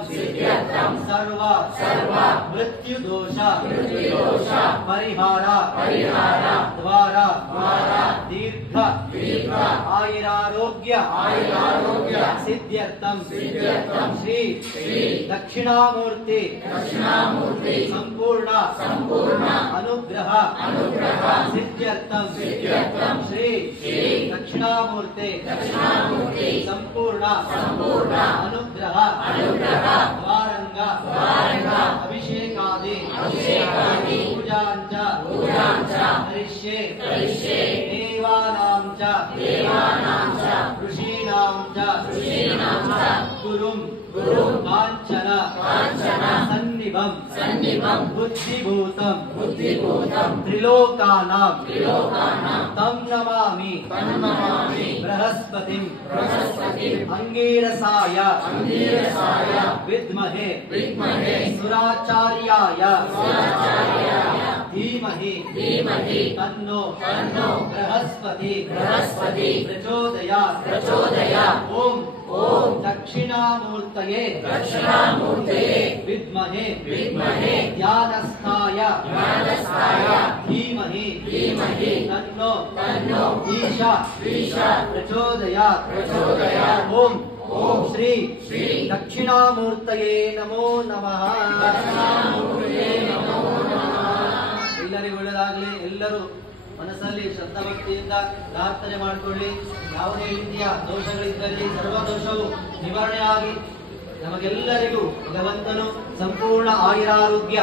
सर्व मृत्यु दोष परिहार द्वारा दीर्घ आयुरारोग्य सिद्ध्यर्थम श्री दक्षिणामूर्ति संपूर्ण अनुग्रह सिद्ध्यर्थम श्री दक्षिणामूर्ति संपूर्ण अनुग्रह द्वारंग अभिषेकादि पूजांच करिष्ये देवानां च ऋषीणां च गुरुं काञ्चन सन्निभं बुद्धिभूतं त्रिलोकानां तं नमामि बृहस्पतिं अंगीरसाय विद्महे सुराचार्याय धीमहि तन्नो बृहस्पति प्रचोदयात् ओम दक्षिणामूर्तये विद्महे ध्यानस्थाय धीमहि तन्नो ईशा प्रचोदयात् ओम श्री दक्षिणामूर्तये नमो नमः। ಎಲ್ಲರಿಗೂ ಒಳ್ಳೆಯದಾಗಲಿ। ಎಲ್ಲರೂ ಮನಸ್ಸಲ್ಲಿ ಶ್ರದ್ಧಾ ಭಕ್ತಿಯಿಂದ ಪ್ರಾರ್ಥನೆ ಮಾಡಿಕೊಳ್ಳಿ. ಯಾವುದೇ ರೀತಿಯ ದೋಷಗಳಿದ್ದಲ್ಲಿ ಸರ್ವ ದೋಷವು ನಿವಾರಣೆ ಆಗಿ ನಮಗೆಲ್ಲರಿಗೂ ಭಗವಂತನು ಸಂಪೂರ್ಣ ಆಯುರಾರೋಗ್ಯ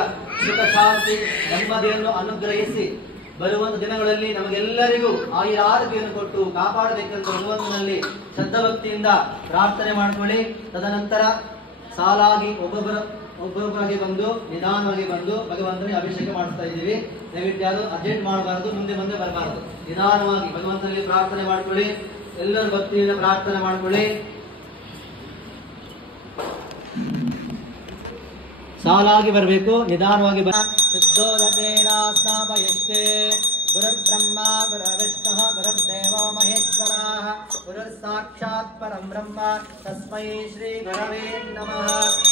ಸುಖ ಶಾಂತಿ ನೆಮ್ಮದಿಯನ್ನು ಅನುಗ್ರಹಿಸಿ ಬರುವಂತ ದಿನಗಳಲ್ಲಿ ನಮಗೆಲ್ಲರಿಗೂ ಆಯುರಾರೋಗ್ಯವನ್ನು ಕೊಟ್ಟು ಕಾಪಾಡಬೇಕೆಂದು ಭಗವಂತನಲ್ಲಿ ಶ್ರದ್ಧಾ ಭಕ್ತಿಯಿಂದ ಪ್ರಾರ್ಥನೆ ಮಾಡಿಕೊಳ್ಳಿ. ತದನಂತರ ಸಾಲಾಗಿ ಒಬ್ಬೊಬ್ಬರಾಗಿ ಬಂದು ನಿಧಾನವಾಗಿ ಬಂದು ಭಗವಂತನಿಗೆ ಅಭಿಷೇಕ ಮಾಡಿಸ್ತಾ ಇದ್ದೀವಿ. ದಯವಿಟ್ಟು ಯಾರು ಅರ್ಜೆಂಟ್ ಮಾಡಬಾರದು, ಮುಂದೆ ಬರಬಾರದು. ನಿಧಾನವಾಗಿ ಭಗವಂತನಿಗೆ ಪ್ರಾರ್ಥನೆ ಮಾಡ್ಕೊಳ್ಳಿ. ಎಲ್ಲರೂ ಭಕ್ತಿಯಿಂದ ಪ್ರಾರ್ಥನೆ ಮಾಡ್ಕೊಳ್ಳಿ. ಸಾಲಾಗಿ ಬರಬೇಕು, ನಿಧಾನವಾಗಿ ಶುದ್ಧೋದಕೇನಾಸ್ನಾಪಯಶ್ಚೇ ಗುರುರ್ಬ್ರಹ್ಮ ಗುರುರ್ವಿಷ್ಣುಃ ಗುರುರ್ದೇವೋ ಮಹೇಶ್ವರಃ ಗುರುರ್ ಸಾಕ್ಷಾತ್ ಪರಂ ಬ್ರಹ್ಮ ತಸ್ಮೈ ಶ್ರೀ ಗುರವೇ ನಮಃ.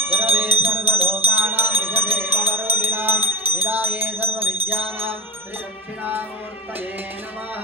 ಗುರವೇ ಸರ್ವಲೋಕಾನಾಂ ವಿಷಜೇ ಭವರೋಗಿಣಾಂ ನಿಧಾಯೇ ಸರ್ವವಿದ್ಯಾನಾಂ ಶ್ರೀ ದಕ್ಷಿಣಾಮೂರ್ತಯೇ ನಮಃ.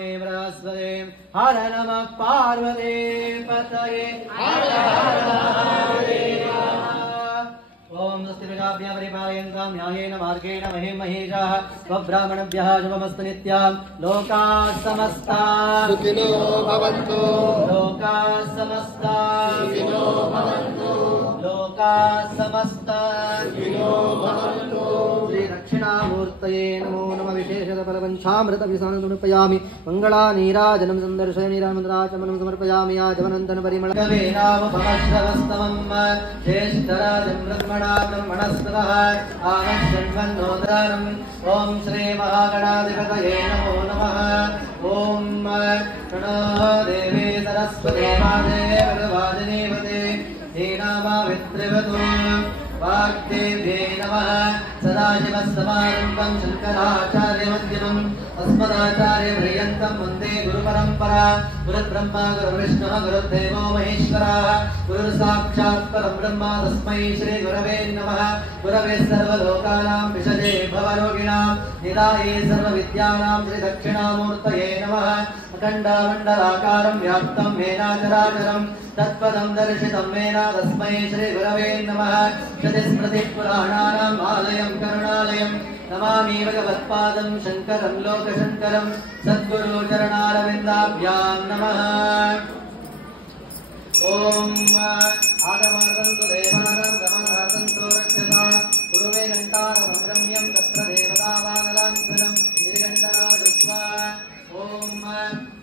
नमामि बृहस्पते हर नमः पार्वती पतये हर हर महादेव। ओम स्वस्ति प्रजाभ्यः परिपालयन्तां न्यायेन मार्गेण महीं महेशाः स्वब्राह्मणभ्यः शुभमस्तु नित्यं। लोकाः समस्ताः सुखिनो भवन्तु लोकाः समस्ताः सुखिनो भवन्तु लोकाः समस्ताः सुखिनो भवन्तु। श्री दक्षिणामूर्तये नमो नमः। विशेषतः फलपञ्चामृत विसानसमर्पयामि। मङ्गलानीराजनं सन्दर्शय नीरामन्त्राचमनं समर्पयामि। आचमनन्तन परिमळ कवेनावभवश्रवस्तमं ज्येष्ठराजं ब्रह्मणा ब्रह्मणस्पतः आनश्यन्वन्नोदारम्। ॐ श्री महागणाधिपतये नमो नमः। ॐ प्रणो देवी सरस्वती माते वरवाजनीवते हीनामावित्रिवतु वाग्देव्यै नमः। सदाशिवसमारम्भं शङ्कराचार्यमध्यमम् अस्मदाचार्यपर्यन्तं वन्दे गुरुपरम्परा। गुरुर्ब्रह्मा गुरुर्विष्णुः गुरुर्देवो महेश्वरः गुरुर्साक्षात् परं ब्रह्म तस्मै श्रीगुरवे नमः। गुरवे सर्वलोकानां विषजे भवरोगिणां निधाये सर्वविद्यानां श्रीदक्षिणामूर्तये नमः। अखण्डमण्डलाकारं व्याप्तं येन चराचरं तत्पदं दर्शितं येन तस्मै श्रीगुरवे नमः। श्रुतिस्मृतिपुराणानाम् आलयं करुणालयं नमामि भगवत्पादं शङ्करं लोकशङ्करं सद्गुरुचरणारविन्दाभ्यां नमः। ॐ आगमार्तन्तु देवानां गमनार्तन्तु रक्षसा गुरुवे घण्टारवं रम्यं तत्र देवतावानलाञ्छनं निर्घण्टनादृष्ट्वा ॐ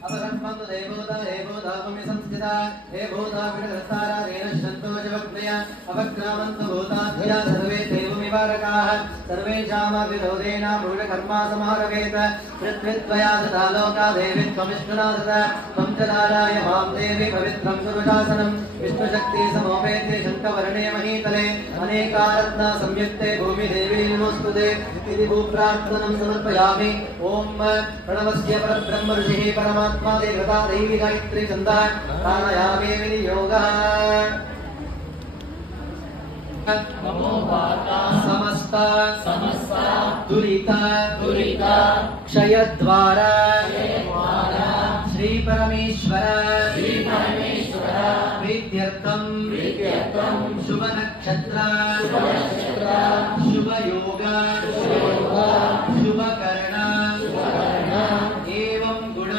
अपसर्पन्तु देवोता देवोता भूमि संस्थिता हे भूता विनहर्तारा तेन सन्तोषवक्त्या अपक्रामन्तु भूताभ्या सर्वे देवमिवारकाः सर्वेषामविरोधेन मूढकर्मा समारवेत। पृथ्वीत्वया सदा लोका देवी त्वमिष्णुना सदा त्वं च नाराय मां देवी पवित्रं कुरु शासनं। विष्णुशक्ति समोपेते शङ्खवर्णे महीतले अनेकारत्ना संयुक्ते भूमिदेवी नमोऽस्तुते इति भूप्रार्थनं समर्पयामि। ॐ प्रणवस्य परब्रह्म ऋषिः परमात्मा देवता दैवी गायत्री छन्दः प्राणायामे विनियोगः। समस्त दुरित क्षयद्वार श्री परमेश्वर प्रीत्यर्थं शुभ नक्षत्र शुभ योग शुभ कर्ण एवं गुण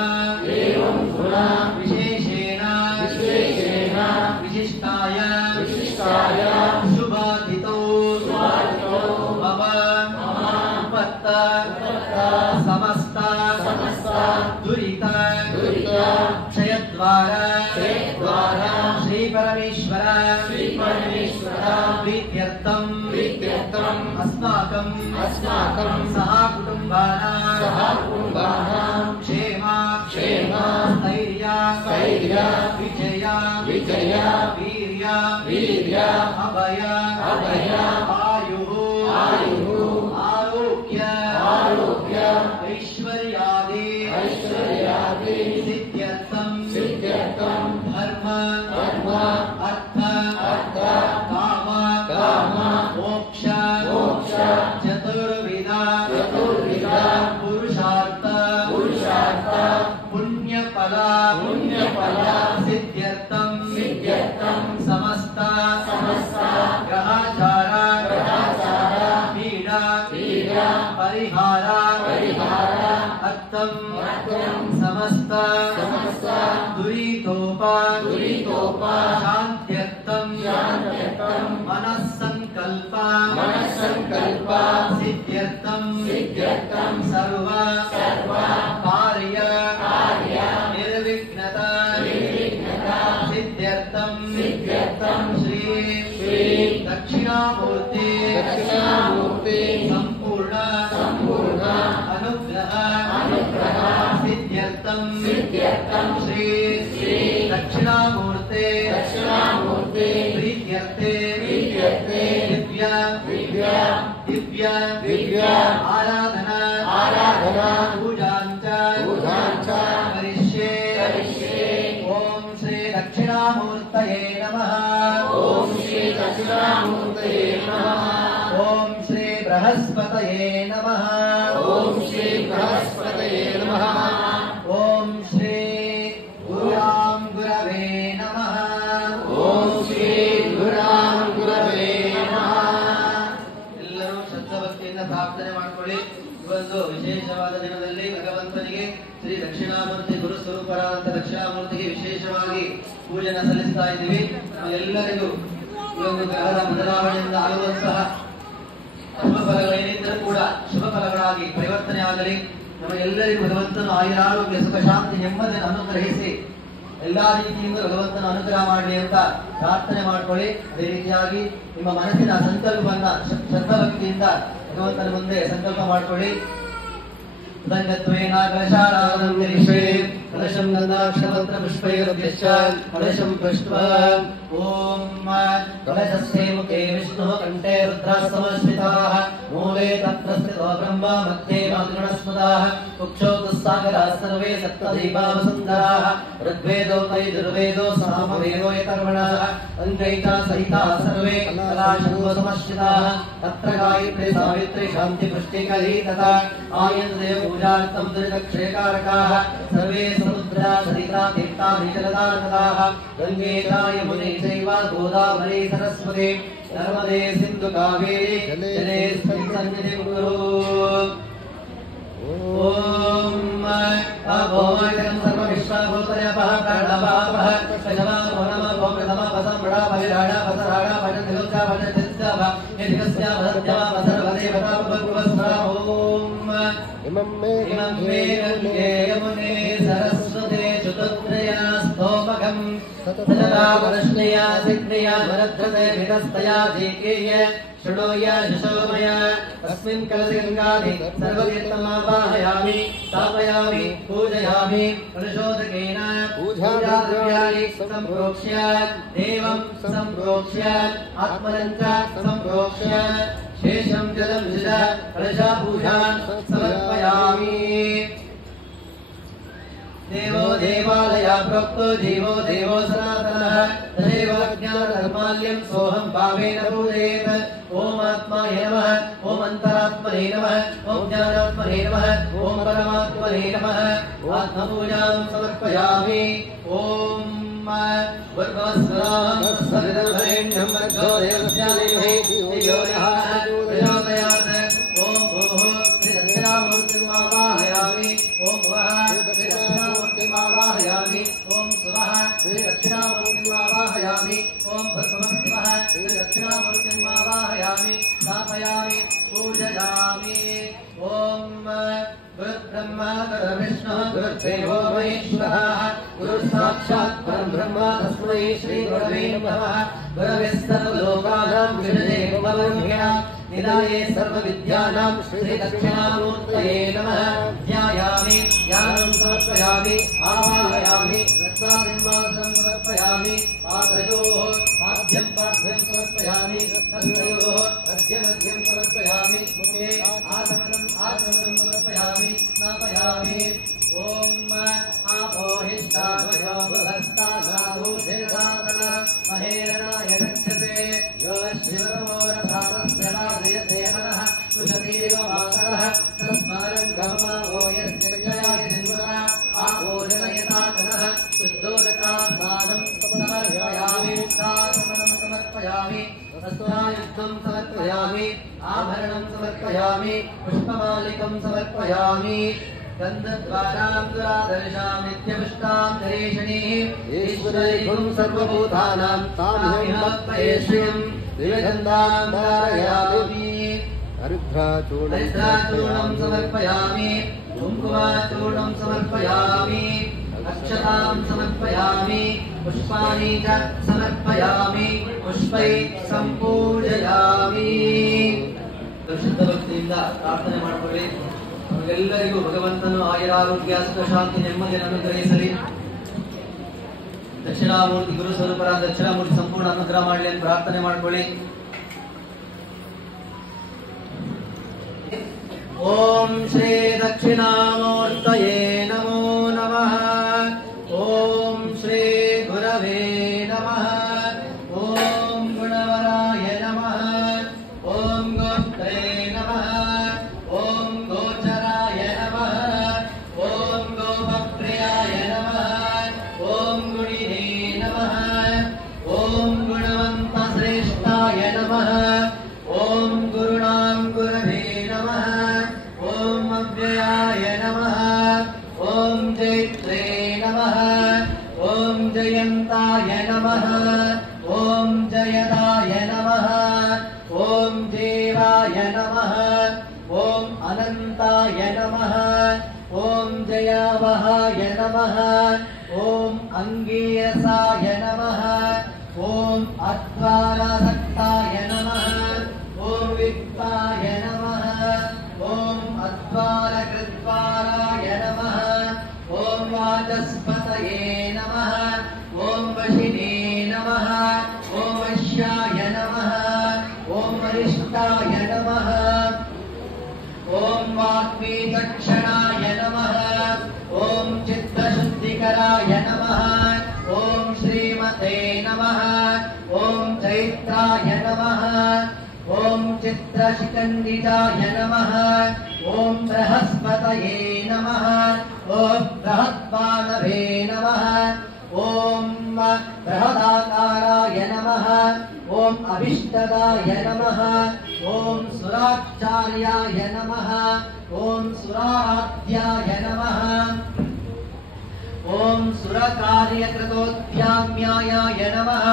विशेषेण विशिष्टाय शुभातिथौ मम उपत्त समस्त दुरित क्षयद्वार श्री परमेश्वर प्रीत्यर्थं अस्माकं सह कुटुम्बानां क्षेम स्थैर्य विजय वीर्य अभय आयुः आरोग्य ऐश्वर्यादि सिद्ध्यर्थं धर्म अर्थ काम मोक्ष चतुर्विध पुरुषार्थ पुण्यफल सिद्ध्यर्थं समस्त ग्रहाचार पीडा परिहार अर्थं समस्त दुरितोप शान्त्यर्थं मनस्संकल्प सिद्ध्यर्थं सर्व कार्य निर्विघ्नता सिद्ध्यर्थं श्री दक्षिणामूर्ति संपूर्ण अनुग्रह सिद्ध्यर्थं श्री दक्षिणामूर्ते प्रीत्यर्थे दिव्य आराधना पूजाञ्च करिष्ये। ॐ श्री दक्षिणामूर्तये नमः। ॐ श्री बृहस्पतये नमः। ॐ ವಿಶೇಷವಾದ ದಿನದಲ್ಲಿ ಭಗವಂತನಿಗೆ ಶ್ರೀ ದಕ್ಷಿಣಾಮೂರ್ತಿ ಗುರು ಸ್ವರೂಪರಾದಂತ ದಕ್ಷಿಣಾಮೂರ್ತಿಗೆ ವಿಶೇಷವಾಗಿ ಪೂಜೆನ ಸಲ್ಲಿಸ್ತಾ ಇದ್ದೀವಿ. ಎಲ್ಲರಿಗೂ ಈ ಒಂದು ಗ್ರಹದ ಬದಲಾವಣೆಯಿಂದ ಆಗುವಂತಹ ಶುಭ ಫಲಗಳೇನಿದ್ದರೂ ಕೂಡ ಶುಭ ಫಲಗಳಾಗಿ ಪರಿವರ್ತನೆ ಆಗಲಿ. ನಮಗೆಲ್ಲರಿಗೂ ಭಗವಂತನು ಆಯುರಾರೋಗ್ಯ ಸುಖ ಶಾಂತಿ ನೆಮ್ಮದಿಯನ್ನು ಅನುಗ್ರಹಿಸಿ ಎಲ್ಲಾ ರೀತಿಯಿಂದ ಭಗವಂತನ ಅನುಗ್ರಹ ಮಾಡಲಿ ಅಂತ ಪ್ರಾರ್ಥನೆ ಮಾಡ್ಕೊಳ್ಳಿ. ಅದೇ ರೀತಿಯಾಗಿ ನಿಮ್ಮ ಮನಸ್ಸಿನ ಸಂಕಲ್ಪವನ್ನ ಶ್ರದ್ಧಾಭಕ್ತಿಯಿಂದ ಭಗವಂತನ ಮುಂದೆ ಸಂಕಲ್ಪ ಮಾಡ್ಕೊಳ್ಳಿ. ಕಲಶಂ ಗಂಧಾಕ್ಷರಮಂತ್ರ ಪುಷ್ಪೈರ್ದಿಶ್ಚ ಕಲಶಂ ಪೃಷ್ಟ್ವಾ ಓಂ ಕಲಶಸ್ಯ ಮುಖೇ ವಿಷ್ಣುಃ ಕಂಠೇ ರುದ್ರಃ ಸಮಶ್ರಿತಾಃ ಮೂಲೆ ತತ್ರ ಸ್ಥಿತೋ ಬ್ರಹ್ಮ ಮಧ್ಯೆ ಮಾತೃಗಣಸ್ಪದಾಃ ಕುಕ್ಷೌ ಸಾಗರಾಃ ಸರ್ವೇ ಸಪ್ತದೀಪಾವಸುಂದರಾಃ ಋಗ್ವೇದೋ ಯಜುರ್ವೇದೋ ಸಾಮವೇದೋ ಯಕರ್ಮಣಃ ಅಂಗೈತಾ ಸಹಿತಾಃ ಸರ್ವೇ ಕಲಾಶೋ ಸಮಶ್ರಿತಾಃ ತತ್ರ ಗಾಯತ್ರಿ ಸಾವಿತ್ರಿ ಶಾಂತಿ ಪುಷ್ಟಿಕಲಿ ತಥಾ ಆಯಂದೇವ पूजार्थं दुर्गक्षयकारकाः सर्वे समुद्रा सरिता तीर्था नीचलदानदाः गंगे यमुने चैव गोदावरी सरस्वती नर्मदे सिन्धु कावेरी जलेऽस्मिन् सन्निधिं कुरु। ओम अभोमयं सर्वविश्वभूतयपः प्रणवापः शजवामो नमः भोमृतमः वसम्बडा भविराडा वसराडा भजतिलोचा भजतिस्याभ यदिकस्या भजत्या वसर्वदेवता भगवस्वरा ओम इमं मे गंगे यमुने सरस्वते चतुर्त्रया स्तोमकं सतता वरश्नया सिक्रिया वरद्रते विदस्तया दीकेय शृणोया यशोमया तस्मिन् कलशे गङ्गादि सर्वतीर्थमावाहयामि स्थापयामि पूजयामि कलशोदकेन पूजाद्रव्याणि सम्प्रोक्ष्य देवं सम्प्रोक्ष्य आत्मनं च सम्प्रोक्ष्य शेषं जलं विद कलशपूजां समर्पयामि। देवो देवालया प्रोक्तो जीवो देवो सनातनः तदेव ज्ञानधर्माल्यं सोऽहं भावेन पूजयेत्। ओम आत्माय नमः ओम अन्तरात्मने नमः ओम ज्ञानात्मने नमः ओम परमात्मने नमः आत्मपूजां समर्पयामि। ओम भर्गवस्वरां सवितुर्वरेण्यं भर्गो देवस्य धीमहि धियो यः प्रचोदयात्। ओम भूः श्री दक्षिणामूर्तिम् आवाहयामि। ओम भुवः श्री दक्षिणामूर्तिम् आवाहयामि। ओम सुवः श्री दक्षिणामूर्तिम् आवाहयामि। ओम भर्गवस्वः श्री दक्षिणामूर्तिम् आवाहयामि स्थापयामि पूजयामि। ओम गुरुर्ब्रह्मा गुरुर्विष्णुः गुरुर्देवो महेश्वरः गुरुसाक्षात् परब्रह्म तस्मै श्री गुरवे नमः। गुरवे सर्वलोकानां विषये भवन्या निधाये सर्वविद्यानां श्री दक्षिणामूर्तये नमः। ध्यायामि ज्ञानं समर्पयामि आवाहयामि रत्नाबिम्बासनं समर्पयामि। पादयोः पाद्यं समर्पयामि हस्तयोः अर्घ्यमर्घ्यं समर्पयामि। मुखे आचमनं समर्पयामि स्नापयामि। ओम आपोहिष्टाभयोभस्तानाभूषेदातन महेरणाय रक्षते यो शिवतमोरसातस्यदादयते हरः कुशतीरिव मातरः तस्मारं गमो यस्यक्षयाय निन्वः आपोषणयतातनः शुद्धोदकास्नानं समर्पयामि। तासमनं समर्पयामि वस्त्रायुक्तं समर्पयामि आभरणं समर्पयामि पुष्पमालिकं समर्पयामि। गन्धद्वारां दुरादर्शां नित्यपुष्टां दरेशनीः ईश्वरैकं सर्वभूतानां तामिहमप्पये श्रियं दिव्यगन्धां धारयामि। हरिद्राचूर्णं समर्पयामि कुङ्कुमाचूर्णं समर्पयामि अक्षतां समर्पयामि पुष्पाणि च समर्पयामि पुष्पै संपूजयामि। ಶುದ್ಧ ಭಕ್ತಿಯಿಂದ ಪ್ರಾರ್ಥನೆ ಮಾಡಿಕೊಳ್ಳಿ. ನಮಗೆಲ್ಲರಿಗೂ ಭಗವಂತನು ಆಯುರಾರೋಗ್ಯ ಸುಖ ಶಾಂತಿ ನೆಮ್ಮದಿಯನ್ನು ಅನುಗ್ರಹಿಸಲಿ. ದಕ್ಷಿಣಾಮೂರ್ತಿ ಗುರು ಸ್ವರೂಪರಾದ ದಕ್ಷಿಣಾಮೂರ್ತಿ ಸಂಪೂರ್ಣ ಅನುಗ್ರಹ ಮಾಡಲಿ ಅಂತ ಪ್ರಾರ್ಥನೆ ಮಾಡಿಕೊಳ್ಳಿ. ಓಂ ಶ್ರೀ ದಕ್ಷಿಣಾಮೂರ್ತಯೇ ನಮೋ ನಮಃ. ಓಂ ಶ್ರೀ ಗುರವೇ ನಮಃ. ಓಂ ಗುಣವರಾಯ ನಮಃ. ಓಂ ಗೋತ್ರೇ ನಮಃ. ಓಂ ಗೋಚರಾಯ ನಮಃ. ಓಂ ಗೋಪಪ್ರಿಯಾಯ ನಮಃ. ಓಂ ಗುಣಿನೇ ನಮಃ. ಓಂ ಗುಣವಂತ ಶ್ರೇಷ್ಠಾಯ ನಮಃ. ಓಂ ಗುರುಣಾಂ ಗುರವೇ ನಮಃ. ಓಂ ಅವ್ಯ नमः ॐ जयत्रे नमः ॐ जयन्ताय नमः ॐ जयदाय नमः ॐ देवाय नमः ॐ अनन्ताय नमः ॐ जयावहाय नमः ॐ अङ्गीरसाय नमः ॐ अद्वारासक्ताय नमः ॐ वित्ताय नमः ॐ अद्वारकृद्वाराय नमः ॐ वाचस्पतये नमः ॐ वशिने नमः ॐ वश्याय नमः ॐ वरिष्ठाय नमः ॐ वाग्मीचक्षणाय नमः ॐ चित्तशुद्धिकराय नमः ॐ श्रीमते नमः ॐ चैत्राय नमः ॐ चित्रशिखण्डिताय नमः ॐ बृहस्पतये नमः ॐ बृहत्पानवे नमः ॐ बृहदाकाराय नमः ॐ अभिष्टदाय नमः ॐ सुराचार्याय नमः ॐ सुराराध्याय नमः ॐ सुरकार्यकृतोद्याम्याय नमः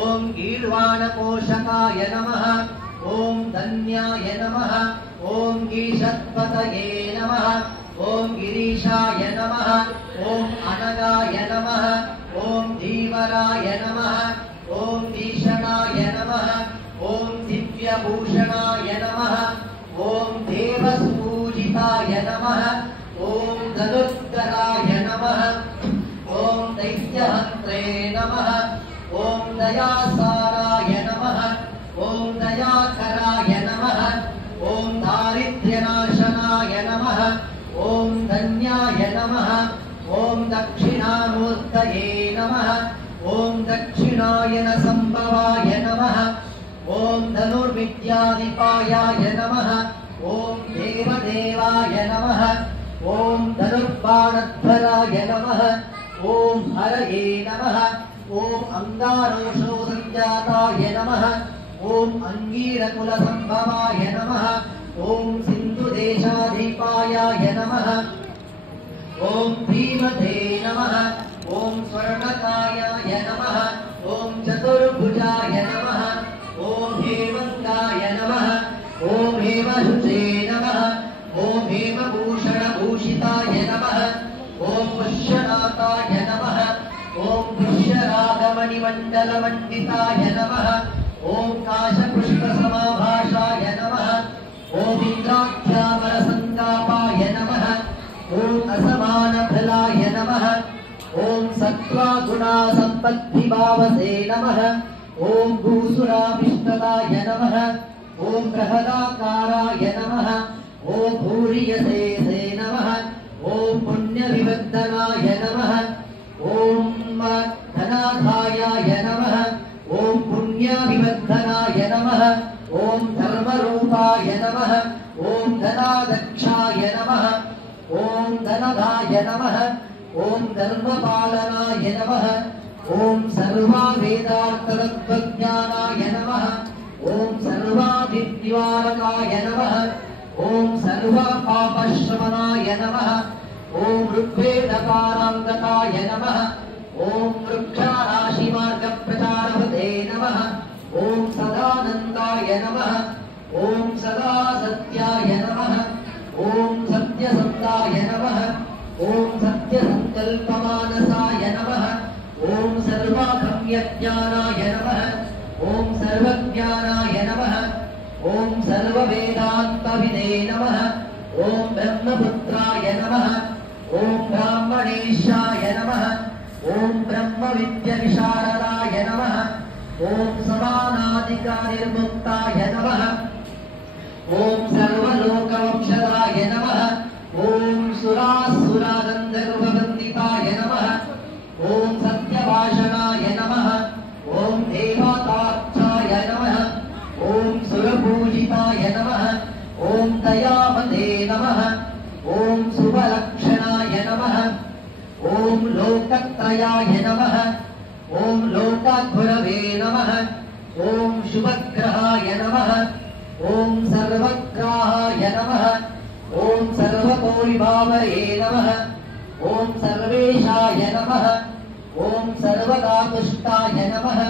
ॐ गीर्वाणपोषकाय नमः ॐ धन्याय नमः ॐ गीषत्पतये नमः ॐ गिरीशाय नमः ॐ अनगाय नमः ॐ धीवराय नमः ॐ भीषणाय नमः ॐ दिव्यभूषणाय नमः ॐ देवसूजिताय नमः ॐ धनुर्धराय नमः ॐ दैत्यहन्त्रे नमः ॐ दयासाराय नमः ॐ दयाकराय नमः ॐ दारिद्र्यनाशनाय नमः ॐ धन्याय नमः ॐ दक्षिणामूर्तये नमः ॐ दक्षिणायनसम्भवाय नमः ॐ धनुर्विद्याधिपायाय नमः ॐ देवदेवाय नमः ॐ धनुर्बाणध्वराय नमः ॐ हरये नमः ॐ अङ्गारोषो सञ्जाताय नमः ॐ अङ्गीरकुलसम्भवाय नमः ॐ सिन्धुदेशाधिपायाय नमः ॐ धीमते नमः ॐ स्वर्णकायाय नमः ॐ चतुर्भुजाय नमः ॐ हेमङ्गाय नमः ॐ हेमहुते नमः ॐ हेमभूषणभूषिताय नमः ॐ पुष्यनाथाय नमः ॐ पुष्यरागमणिमण्डलमण्डिताय नमः ॐ काशपुष्पसमाभाषाय नमः ॐ इन्द्राख्यामरसङ्गापाय नमः ॐ असमानफलाय नमः ॐ सत्त्वागुणासम्पत्तिभावसे नमः ॐ भूसुराभिष्टदाय नमः ॐ बृहदाकाराय नमः ॐ भूरियसे नमः ॐ पुण्यविवर्धनाय नमः ॐ धनाधायाय नमः ॐ पुण्यविवर्धनाय नमः ॐ धर्मरूपाय नमः ॐ धनादक्षाय नमः ॐ धनदाय नमः ॐ धर्मपालनाय नमः ॐ सर्वावेदार्थतत्त्वज्ञानाय नमः ॐ सर्वाभिद्वारकाय नमः ॐ सर्वपापश्रमणाय नमः ॐ ऋग्वेदकाराङ्गताय नमः ॐ वृक्षराशिमार्गप्रचारपते नमः ॐ सदानन्दाय नमः ॐ सदा सत्याय नमः ॐ सत्यसन्दाय नमः ॐ सत्यसङ्कल्पमानसाय नमः ॐ सर्वागम्यज्ञानाय नमः ॐ सर्वज्ञानाय नमः ॐ सर्ववेदान्तविदे नमः ॐ ब्रह्मपुत्राय नमः ॐ ब्राह्मणेशाय नमः ॐ ब्रह्मविद्यविशारदाय नमः ॐ समानाधिकारिर्मुक्ताय नमः ॐ सर्वलोकवक्षदाय नमः ॐ सुरासुरागन्धर्ववन्दिताय नमः ॐ सत्यभाषणाय नमः ॐ देवताक्षाय नमः ॐ सुरपूजिताय नमः ॐ दयामते नमः ॐ शुभलक्षणाय नमः ॐ लोकत्रयाय नमः ॐ लोकाद्भुरवे नमः ॐ शुभग्रहाय नमः ॐ सर्वग्राहाय नमः ಓಂ ಸರ್ವತೋವಿಭಾವಯೇ ನಮಃ. ಓಂ ಸರ್ವೇಶಾಯ ನಮಃ. ಓಂ ಸರ್ವದಾ ತುಷ್ಟಾಯ ನಮಃ.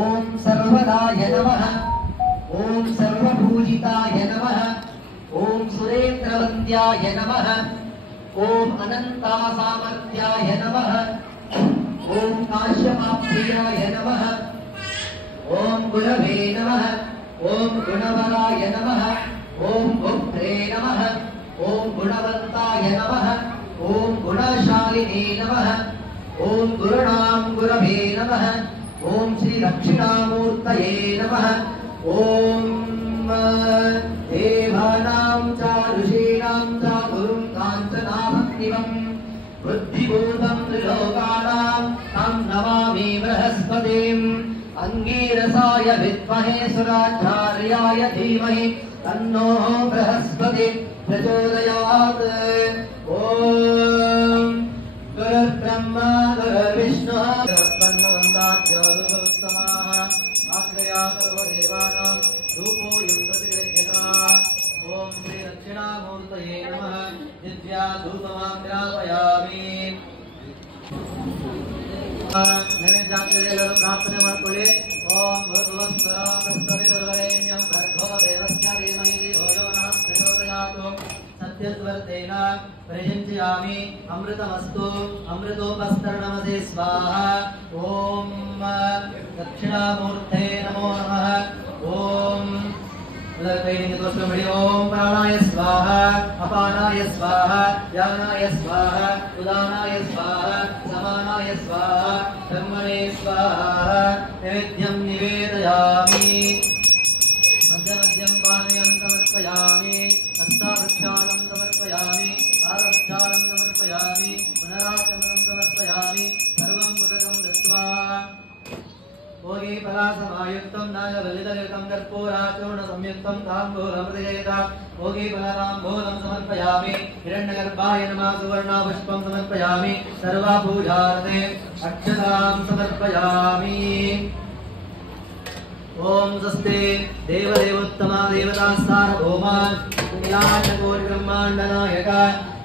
ಓಂ ಸರ್ವದಾಯ ನಮಃ. ಓಂ ಸರ್ವಭೂಜಿತಾಯ ನಮಃ. ಓಂ ಸುರೇಂದ್ರವಂದ್ಯಾಯ ನಮಃ. ಓಂ ಅನಂತಾ ಸಾಮರ್ಥ್ಯಾಯ ನಮಃ. ಓಂ ಕಾಶ್ಯಪಾಪ್ರಿಯಾಯ ನಮಃ. ಓಂ ಗುರವೇ ನಮಃ. ಓಂ ಗುಣವರಾಯ ನಮಃ. ಓಂ ಭೋಕ್ತ್ರೇ ನಮಃ. ಓಂ ಗುಣವಂತಾಯ ನಮಃ. ಓಂ ಗುಣಶಾಲಿನೇ ನಮಃ. ಓಂ ಗುರುಣಾಂ ಗುರವೇ ನಮಃ. ಓಂ ಶ್ರೀ ದಕ್ಷಿಣಾಮೂರ್ತಯೇ ನಮಃ. ಓಂ ದೇವಾನಾಂ ಚ ಋಷೀಣಾಂ ಚ ಗುರುಂ ಕಾಂಚನಾಭಕ್ತಿವಂ ಬುದ್ಧಿಭೂತಂ ತ್ರಿಲೋಕಾನಾಂ तं ನಮಾಮಿ ಬೃಹಸ್ಪತಿಂ. ಅಂಗೀರಸಾಯ ವಿದ್ಮಹೇ ಸುರಾಚಾರ್ಯಾಯ ಧೀಮಹಿ ತನ್ನೋ ಬೃಹಸ್ಪತಿ ಪ್ರಚೋದಯಾತ್. ಓಂ ಗುರುರ್ಬ್ರಹ್ಮ ಗುರುರ್ವಿಷ್ಣುಃ ಗುರುರ್ಬ್ರಹ್ಮವಂದಾಖ್ಯೋ ದುರುತ್ತಮಃ ಆಗ್ರಯಾ ಸರ್ವದೇವಾನಾಂ ಧೂಪೋऽಯಂ ಪ್ರತಿಗೃಹ್ಯತಾಃ. ಓಂ ಶ್ರೀ ದಕ್ಷಿಣಾಮೂರ್ತಯೇ ನಮಃ. ದಿವ್ಯಾ ಧೂಪಮಾಗ್ರಾಪಯಾಮಿ. ನೈವೇದ್ಯಾಗ್ರಹೆಲ್ಲರೂ ಪ್ರಾರ್ಥನೆ ಮಾಡಿಕೊಳ್ಳಿ. ಓಂ ಭೂರ್ಭುವಸ್ವರಾಂ ಭರ್ಗೋ ದೇವಸ್ಯ ಧೀಮಹಿ ಧಿಯೋ ಯೋ ನಃ ಪ್ರಚೋದಯಾತ್. ಸತ್ಯದ್ವರ್ತೇನ ಪ್ರಯುಜ್ಯಾಮಿ ಅಮೃತಮಸ್ತು ಅಮೃತೋಪಸ್ತರಣಮಸೆ ಸ್ವಾಹಾ. ಓಂ ದಕ್ಷಿಣಾಮೂರ್ತೆ ನಮೋ ನಮಃ. ಓಂ ಎಲ್ಲರ ಕೈಯಿಂದ ತೋರಿಸ್ಕೊಂಡ್ಬಿಡಿ. ಓಂ ಪ್ರಾಣಾಯ ಸ್ವಾಹ, ಅಪಾನಾಯ ಸ್ವಾಹ, ಧ್ಯಾನಾಯ ಸ್ವಾಹ, ಉದಾನಾಯ ಸ್ವಾಹ, ಸಮಾನಾಯ ಸ್ವಾಹ, ಕರ್ಮಣೇ ಸ್ವಾಹ. ನೈವೇದ್ಯಂ ನಿವೇದಯಾಮಿ. ಮಧ್ಯಮಧ್ಯಂ ಪಾನೀಯಂ ಸಮರ್ಪಯಾಮಿ. ಹಸ್ತಾವೃಕ್ಷಾಣಂ ಸಮರ್ಪಯಾಮಿ. ಪಾರವೃಕ್ಷಾಣಂ ಸಮರ್ಪಯಾಮಿ. ಪುನರಾಚಮನಂ ಸಮರ್ಪಯಾಮಿ. ಸರ್ವಂ ಮುದಕಂ ದತ್ವಾ ಹೋಗಿ ಫಲಾಸಮಾಯುಕ್ತಂ ನಾಗವಲ್ಲಿದಯುಕ್ತಂ ಕರ್ಪೂರಾಚೂರ್ಣ ಸಂಯುಕ್ತಂ ತಾಂಬೂಲಮೃತಯೇತ. ಹೋಗಿ ಫಲತಾಂಬೂಲಂ ಸಮರ್ಪಯಾಮಿ. ಹಿರಣ್ಯಗರ್ಭಾಯ ನಮಃ ಸುವರ್ಣ ಪುಷ್ಪಂ ಸಮರ್ಪಯಾಮಿ. ಸರ್ವಾ ಪೂಜಾರ್ತೆ ಅಕ್ಷತಾಂ ಸಮರ್ಪಯಾಮಿ. ಓಂ ಸ್ವಸ್ತಿ ದೇವದೇವೋತ್ತಮ ದೇವತಾ ಸಾರ್ವಭೌಮ ಅಖಿಲಾಂಡಕೋಟಿ ಬ್ರಹ್ಮಾಂಡ ನಾಯಕ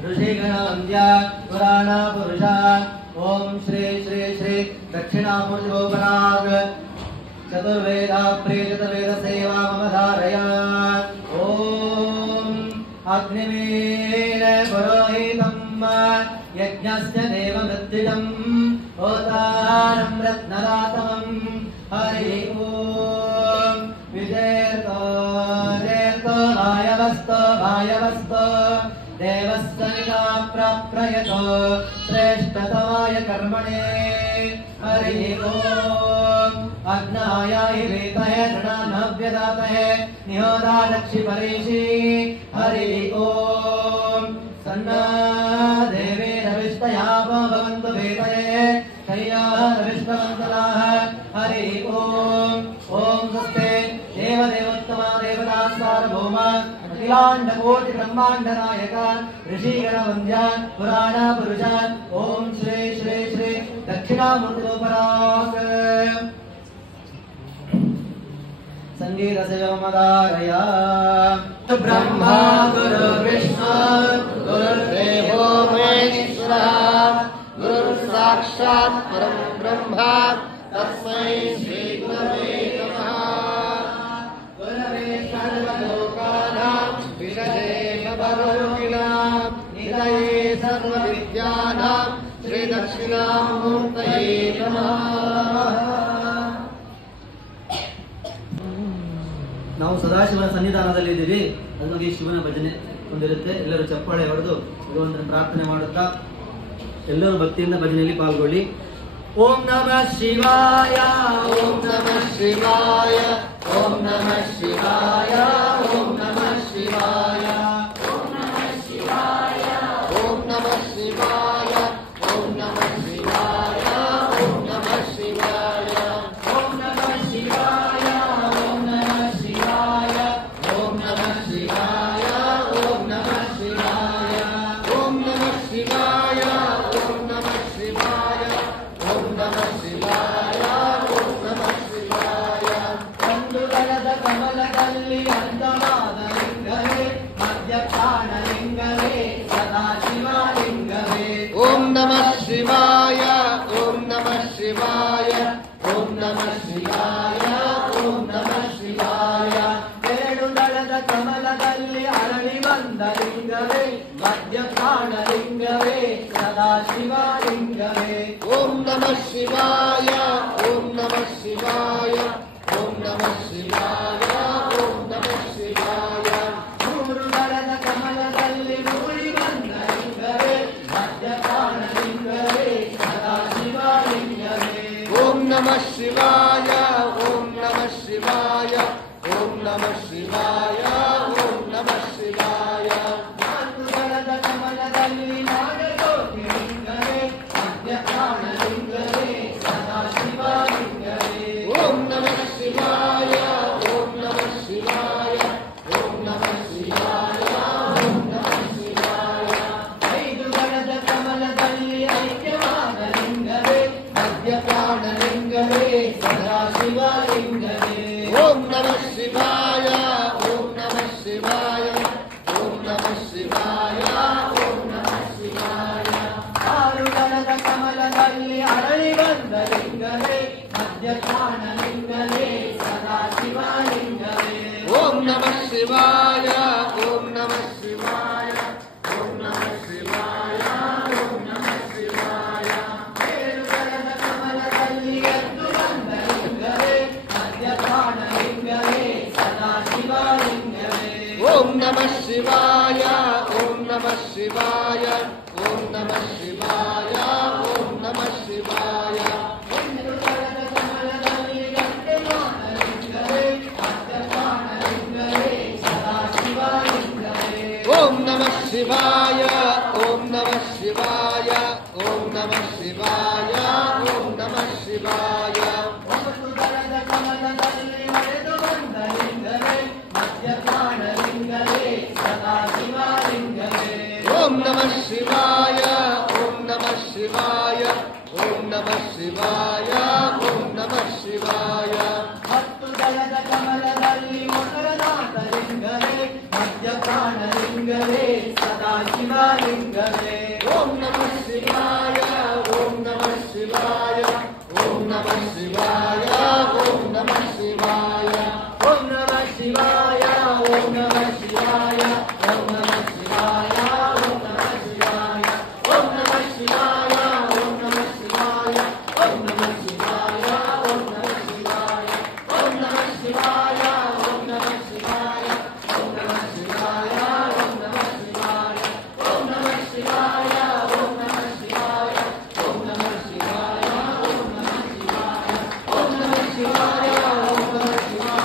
ಋಷಿಗಣ ವಂದ್ಯ ಪುರಾಣ ಪುರುಷ. ಓಂ ಶ್ರೀ ಶ್ರೀ ಶ್ರೀ ದಕ್ಷಿಣಾಮೂರ್ತಿ ಭೋಪರಾಗ್ ಚತುರ್ವೇದ ಪ್ರೇರಿತ ವೇದ ಸೇವಾ ಮಮ ಧಾರಯ. ಓಂ ಅಗ್ನಿಮೇನ ಪುರೋಹಿತಂ ಯಜ್ಞಸ್ಯ ದೇವ ಮೃತ್ಯುಜಂ ಹೋತಾರಂ ರತ್ನರಾತಮಂ. ಹರಿ ಓಂ ವಿಜಯತೋ ಜಯತೋ ವಾಯವಸ್ತೋ ವಾಯವಸ್ತೋ ದೇವಸ್ಸನಿಗಾ ಪ್ರಪ್ರಯತೋ ಶ್ರೇಷ್ಠತಮಾಯ ಕರ್ಮಣೇ. ಹರಿ ಓಂ ಅಗ್ನಾಯ ಹಿವೇತಯೇ ಋಣಾನವ್ಯದಾತಯೇ ನಿಯೋದಾದಕ್ಷಿ ಪರೇಶಿ. ಹರಿ ಓಂ ಸನ್ನ ದೇವೇ ರವಿಷ್ಟಯಾ ಭವಂತು ಭೇತಯೇ ಶಯ್ಯಾ ರವಿಷ್ಟವಂತಲಾಃ. ಹರಿ ಓಂ ಓಂ ಸ್ವಸ್ತಿ ದೇವದೇವೋತ್ತಮ ದೇವತಾ ಸಾರ್ವಭೌಮ ಅಖಿಲಾಂಡಕೋಟಿ ಬ್ರಹ್ಮಾಂಡ ನಾಯಕ ಋಷಿಗಣ ವಂದ್ಯ ಪುರಾಣ ಪುರುಷ. ಓಂ ಶ್ರೀ ಶ್ರೀ ಶ್ರೀ ದಕ್ಷಿಣಾಮೂರ್ತಿ ಭೋಪರಾಗ್ ಸಂಗೀತ ಸೇವಮದಾರಯ. ಬ್ರಹ್ಮ ಗುರು ವಿಷ್ಣು ಗುರುರ್ದೇವೋ ಮಹೇಶ್ವರಃ ಗುರುರ್ ಸಾಕ್ಷಾತ್ ಪರಂ ಬ್ರಹ್ಮ ತಸ್ಮೈ ಶ್ರೀ ಗುರವೇ ನಮಃ. ಗುರವೇ ಸರ್ವಲೋಕಾನಾಂ ವಿಷಯೇ ಭವರೋಗಿಣಾಂ ನಿಲಯೇ ಸರ್ವವಿದ್ಯಾನಾಂ ಶ್ರೀ ದಕ್ಷಿಣಾಮೂರ್ತಯೇ ನಮಃ. ನಾವು ಸದಾಶಿವನ ಸನ್ನಿಧಾನದಲ್ಲಿ ಇದ್ದೀವಿ. ಅದಕ್ಕಾಗಿ ಶಿವನ ಭಜನೆ ಒಂದಿರುತ್ತೆ. ಎಲ್ಲರೂ ಚಪ್ಪಾಳೆ ಹೊಡೆದು ಭಗವಂತನ ಪ್ರಾರ್ಥನೆ ಮಾಡುತ್ತಾ ಎಲ್ಲರೂ ಭಕ್ತಿಯಿಂದ ಭಜನೆಯಲ್ಲಿ ಪಾಲ್ಗೊಳ್ಳಿ. ಓಂ ನಮಃ ಶಿವಾಯ. ಓಂ ನಮಃ ಶಿವಾಯ. ಓಂ ನಮಃ ಶಿವಾಯ. ಓಂ ನಮಃ ಶಿವಾಯ. ಓಂ ನಮಃ ಶಿವಾಯ. ಓಂ ನಮಃ ಶಿವಾಯ. ಓಂ ನಮಃ ಶಿವಾಯ. ಓಂ ನಮಃ ಶಿವಾಯ. ಓಂ ನಮಃ ಶಿವಾಯ. ಓಂ ನಮಃ ಶಿವಾಯ. ಓಂ ನಮಃ ಶಿವಾಯ. ಓಂ ನಮಃ ಶಿವಾಯ. ಓಂ ನಮಃ ಶಿವಾಯ. ಓಂ ನಮಃ ಶಿವಾಯ. ಓಂ ನಮಃ ಶಿವಾಯ. ಓಂ ನಮಃ ಶಿವಾಯ. ಒಂದು ದಳದ ಕಮಲದಲ್ಲಿ ಅಂದವಾದ ಲಿಂಗವೇ ಮಧ್ಯ ಕಾಣಲು ಪ್ರಾಣಲಿಂಗವೇ ಸದಾ ಶಿವಲಿಂಗವೇ. ಓಂ ನಮಃ ಶಿವಾಯ ಓಂ ನಮಃ ಶಿವಾಯ ಓಂ ನಮಃ ಶಿವಾಯ ಓಂ ನಮಃ ಶಿವಾಯ. ಮೂರು ದಳದ ಕಮಲದಲ್ಲಿ ಮೂಡಿ ಬಂದ ಲಿಂಗವೇ ಮಧ್ಯ ಪ್ರಾಣಲಿಂಗವೇ ಸದಾ ಶಿವಲಿಂಗವೇ. ಓಂ ನಮಃ ಶಿವಾಯ ಓಂ ನಮಃ ಶಿವಾಯ ಓಂ ನಮಃ ಶಿವಾಯ ಓಂ ನಮಃ ಶಿವಾಯ. ನಾಲ್ಕು ದಳದ ಕಮಲದಲ್ಲಿ ನಾಗಜ್ಯೋತಿ ಲಿಂಗವೇ ಮಧ್ಯ ಪ್ರಾಣಲಿಂಗವೇ ಸದಾ ಶಿವಲಿಂಗವೇ. ಓಂ ನಮಃ ಶಿವಾಯ ಓಂ ನಮಃ ಶಿವಾಯ ಓಂ ನಮಃ ಶಿವಾಯ ಓಂ ನಮಃ ಶಿವಾಯ. ಐದು ದಳದ ಕಮಲದಲ್ಲಿ ಐಕ್ಯವಾದ ಲಿಂಗವೇ ಮಧ್ಯ ಪ್ರಾಣಲಿಂಗವೇ ಸದಾ ಶಿವಲಿಂಗವೇ. ಓಂ ನಮಃ ಶಿವಾಯ ಓಂ ನಮಃ ಶಿವಾಯ ಓಂ ನಮಃ ಶಿವಾಯ ಓಂ ನಮಃ ಶಿವಾಯ. ಆರು ದಳದ ಕಮಲದಲ್ಲಿ ಅರಳಿ ಬಂದ ಲಿಂಗವೇ ಮಧ್ಯ ಪ್ರಾಣಲಿಂಗವೇ ಸದಾ ಶಿವಲಿಂಗವೇ. ಓಂ ನಮಃ ಶಿವಾಯ ಓಂ ನಮಃ ಶಿವಾಯ ಓಂ ನಮಃ ಶಿವಾಯ ಓಂ ನಮಃ ಶಿವಾಯ. ಏಳು ದಳದ ಕಮಲದಲ್ಲಿ ಎದ್ದು ಬಂದ ಲಿಂಗವೇ ಮಧ್ಯ ಪ್ರಾಣಲಿಂಗವೇ ಸದಾ ಶಿವಲಿಂಗವೇ. ಓಂ ನಮಃ ಶಿವಾಯ ಓಂ ನಮಃ ಶಿವಾಯ ಓಂ ನಮಃ ಶಿವಾಯ ಓಂ ನಮಃ ಶಿವಾಯ. ಎಂಟು ದಳದ ಕಮಲದಲ್ಲಿ ಗಂಟೆಯಾದ ಲಿಂಗವೇ ಮಧ್ಯ ಪ್ರಾಣಲಿಂಗವೇ ಸದಾ ಶಿವಲಿಂಗವೇ. ಓಂ ನಮಃ ಶಿವಾಯ ಓಂ ನಮಃ ಶಿವಾಯ ಓಂ ನಮಃ ಶಿವಾಯ ಓಂ ನಮಃ ಶಿವಾಯ. ಒಂಬತ್ತು ದಳದ ಕಮಲದಲ್ಲಿ ನಡೆದು ಬಂದ ಲಿಂಗವೇ ಮಧ್ಯ ಪ್ರಾಣಲಿಂಗವೇ ಸದಾ ಶಿವಲಿಂಗವೇ. ಓಂ ನಮಃ ಶಿವಾಯ ಓಂ ನಮಃ ಶಿವಾಯ ಓಂ ನಮಃ ಶಿವಾಯ ಓಂ ನಮಃ ಶಿವಾಯ. ಹತ್ತು ದಳದ ಕಮಲದಲ್ಲಿ ಮೊದಲನಾದ ಲಿಂಗವೇ ಮಧ್ಯ ಪ್ರಾಣಲಿಂಗವೇ ಸದಾ ಶಿವಲಿಂಗವೇ. ಓಂ ನಮಃ ಶಿವಾಯ ಓಂ ನಮಃ ಶಿವಾಯ ಓಂ ನಮಃ ಶಿವಾಯ ಓಂ ನಮಃ ಶಿವಾಯ. ಓಂ ನಮಃ ಶಿವಾಯ ಓಂ ನಮಃ ಶಿವಾಯ ಓಂ ನಮಃ ಶಿವಾಯ ಓಂ ನಮಃ ಶಿವಾಯ. ಓಂ ನಮಃ ಶಿವಾಯ ಓಂ ನಮಃ ಶಿವಾಯ ಓಂ ನಮಃ ಶಿವಾಯ ಓಂ ನಮಃ ಶಿವಾಯ. ಓಂ ನಮಃ ಶಿವಾಯ ಓಂ ನಮಃ ಶಿವಾಯ ಓಂ ನಮಃ ಶಿವಾಯ ಓಂ ನಮಃ ಶಿವಾಯ. ಓಂ ನಮಃ ಶಿವಾಯ ಓಂ ನಮಃ ಶಿವಾಯ ಓಂ ನಮಃ ಶಿವಾಯ ಓಂ ನಮಃ ಶಿವಾಯ. ಓಂ ನಮಃ ಶಿವಾಯ ಓಂ ನಮಃ ಶಿವಾಯ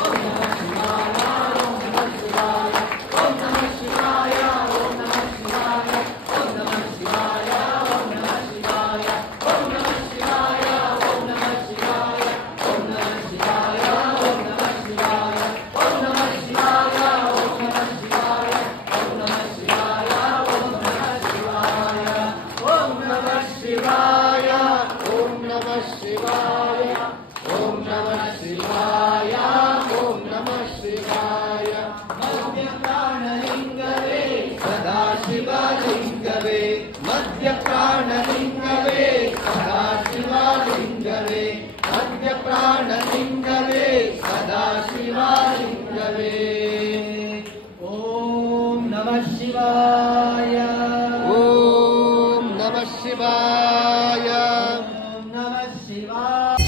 ಓಂ ನಮಃ ಶಿವಾಯ ಓಂ ನಮಃ ಶಿವಾಯ. ಓಂ ನಮಃ ಶಿವಾಯ ಓಂ ನಮಃ ಶಿವಾಯ ಓಂ ನಮಃ ಶಿವಾಯ ಓಂ ನಮಃ ಶಿವಾಯ. ಓಂ ನಮಃ ಶಿವಾಯ ಓಂ ನಮಃ ಶಿವಾಯ ಓಂ ನಮಃ ಶಿವಾಯ ಓಂ ನಮಃ ಶಿವಾಯ. ಓಂ ನಮಃ ಶಿವಾಯ ಓಂ ನಮಃ ಶಿವಾಯ ಓಂ ನಮಃ ಶಿವಾಯ ಓಂ ನಮಃ ಶಿವಾಯ. ಓಂ ನಮಃ ಶಿವಾಯ ಓಂ ನಮಃ ಶಿವಾಯ ಓಂ ನಮಃ ಶಿವಾಯ ಓಂ ನಮಃ ಶಿವಾಯ. ಮಧ್ಯ ಪ್ರಾಣಲಿಂಗವೇ ಸದಾ ಶಿವಲಿಂಗವೇ ಮಧ್ಯ ಪ್ರಾಣಲಿಂಗವೇ ಸದಾ ಶಿವಲಿಂಗವೇ ಮಧ್ಯ ಪ್ರಾಣಲಿಂಗವೇ ಸದಾ ಶಿವಲಿಂಗವೇ. ಓಂ ನಮಃ ಶಿವಾಯ ಓಂ ನಮಃ ಶಿವಾಯ. ಓಂ ನಮಃ ಶಿವಾಯ.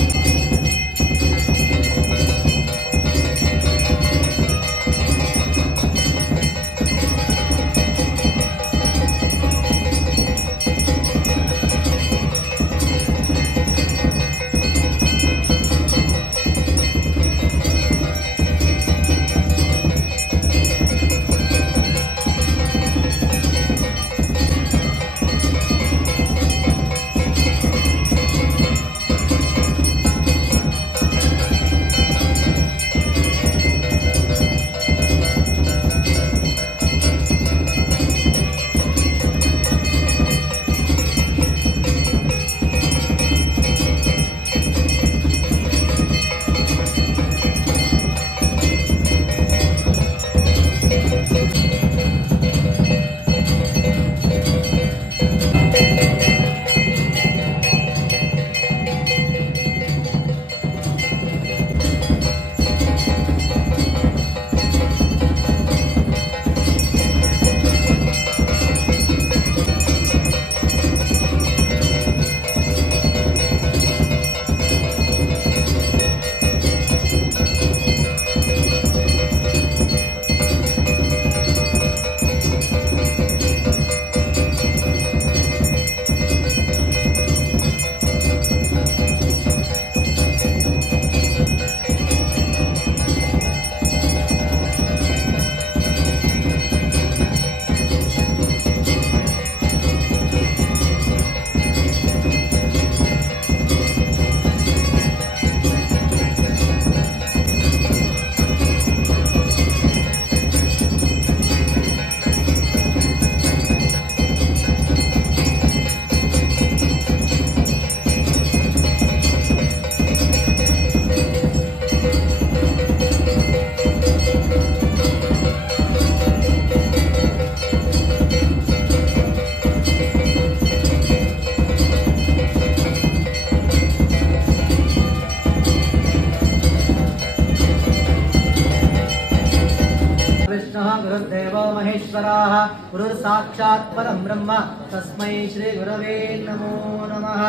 परमेश्वराः गुरुर्साक्षात् परं ब्रह्म तस्मै श्री गुरवे नमो नमः।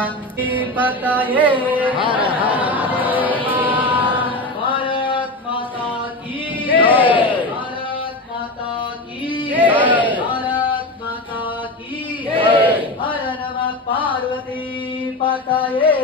पतये भारत माता की भारत माता की भारत माता की हर नमः पार्वती पतये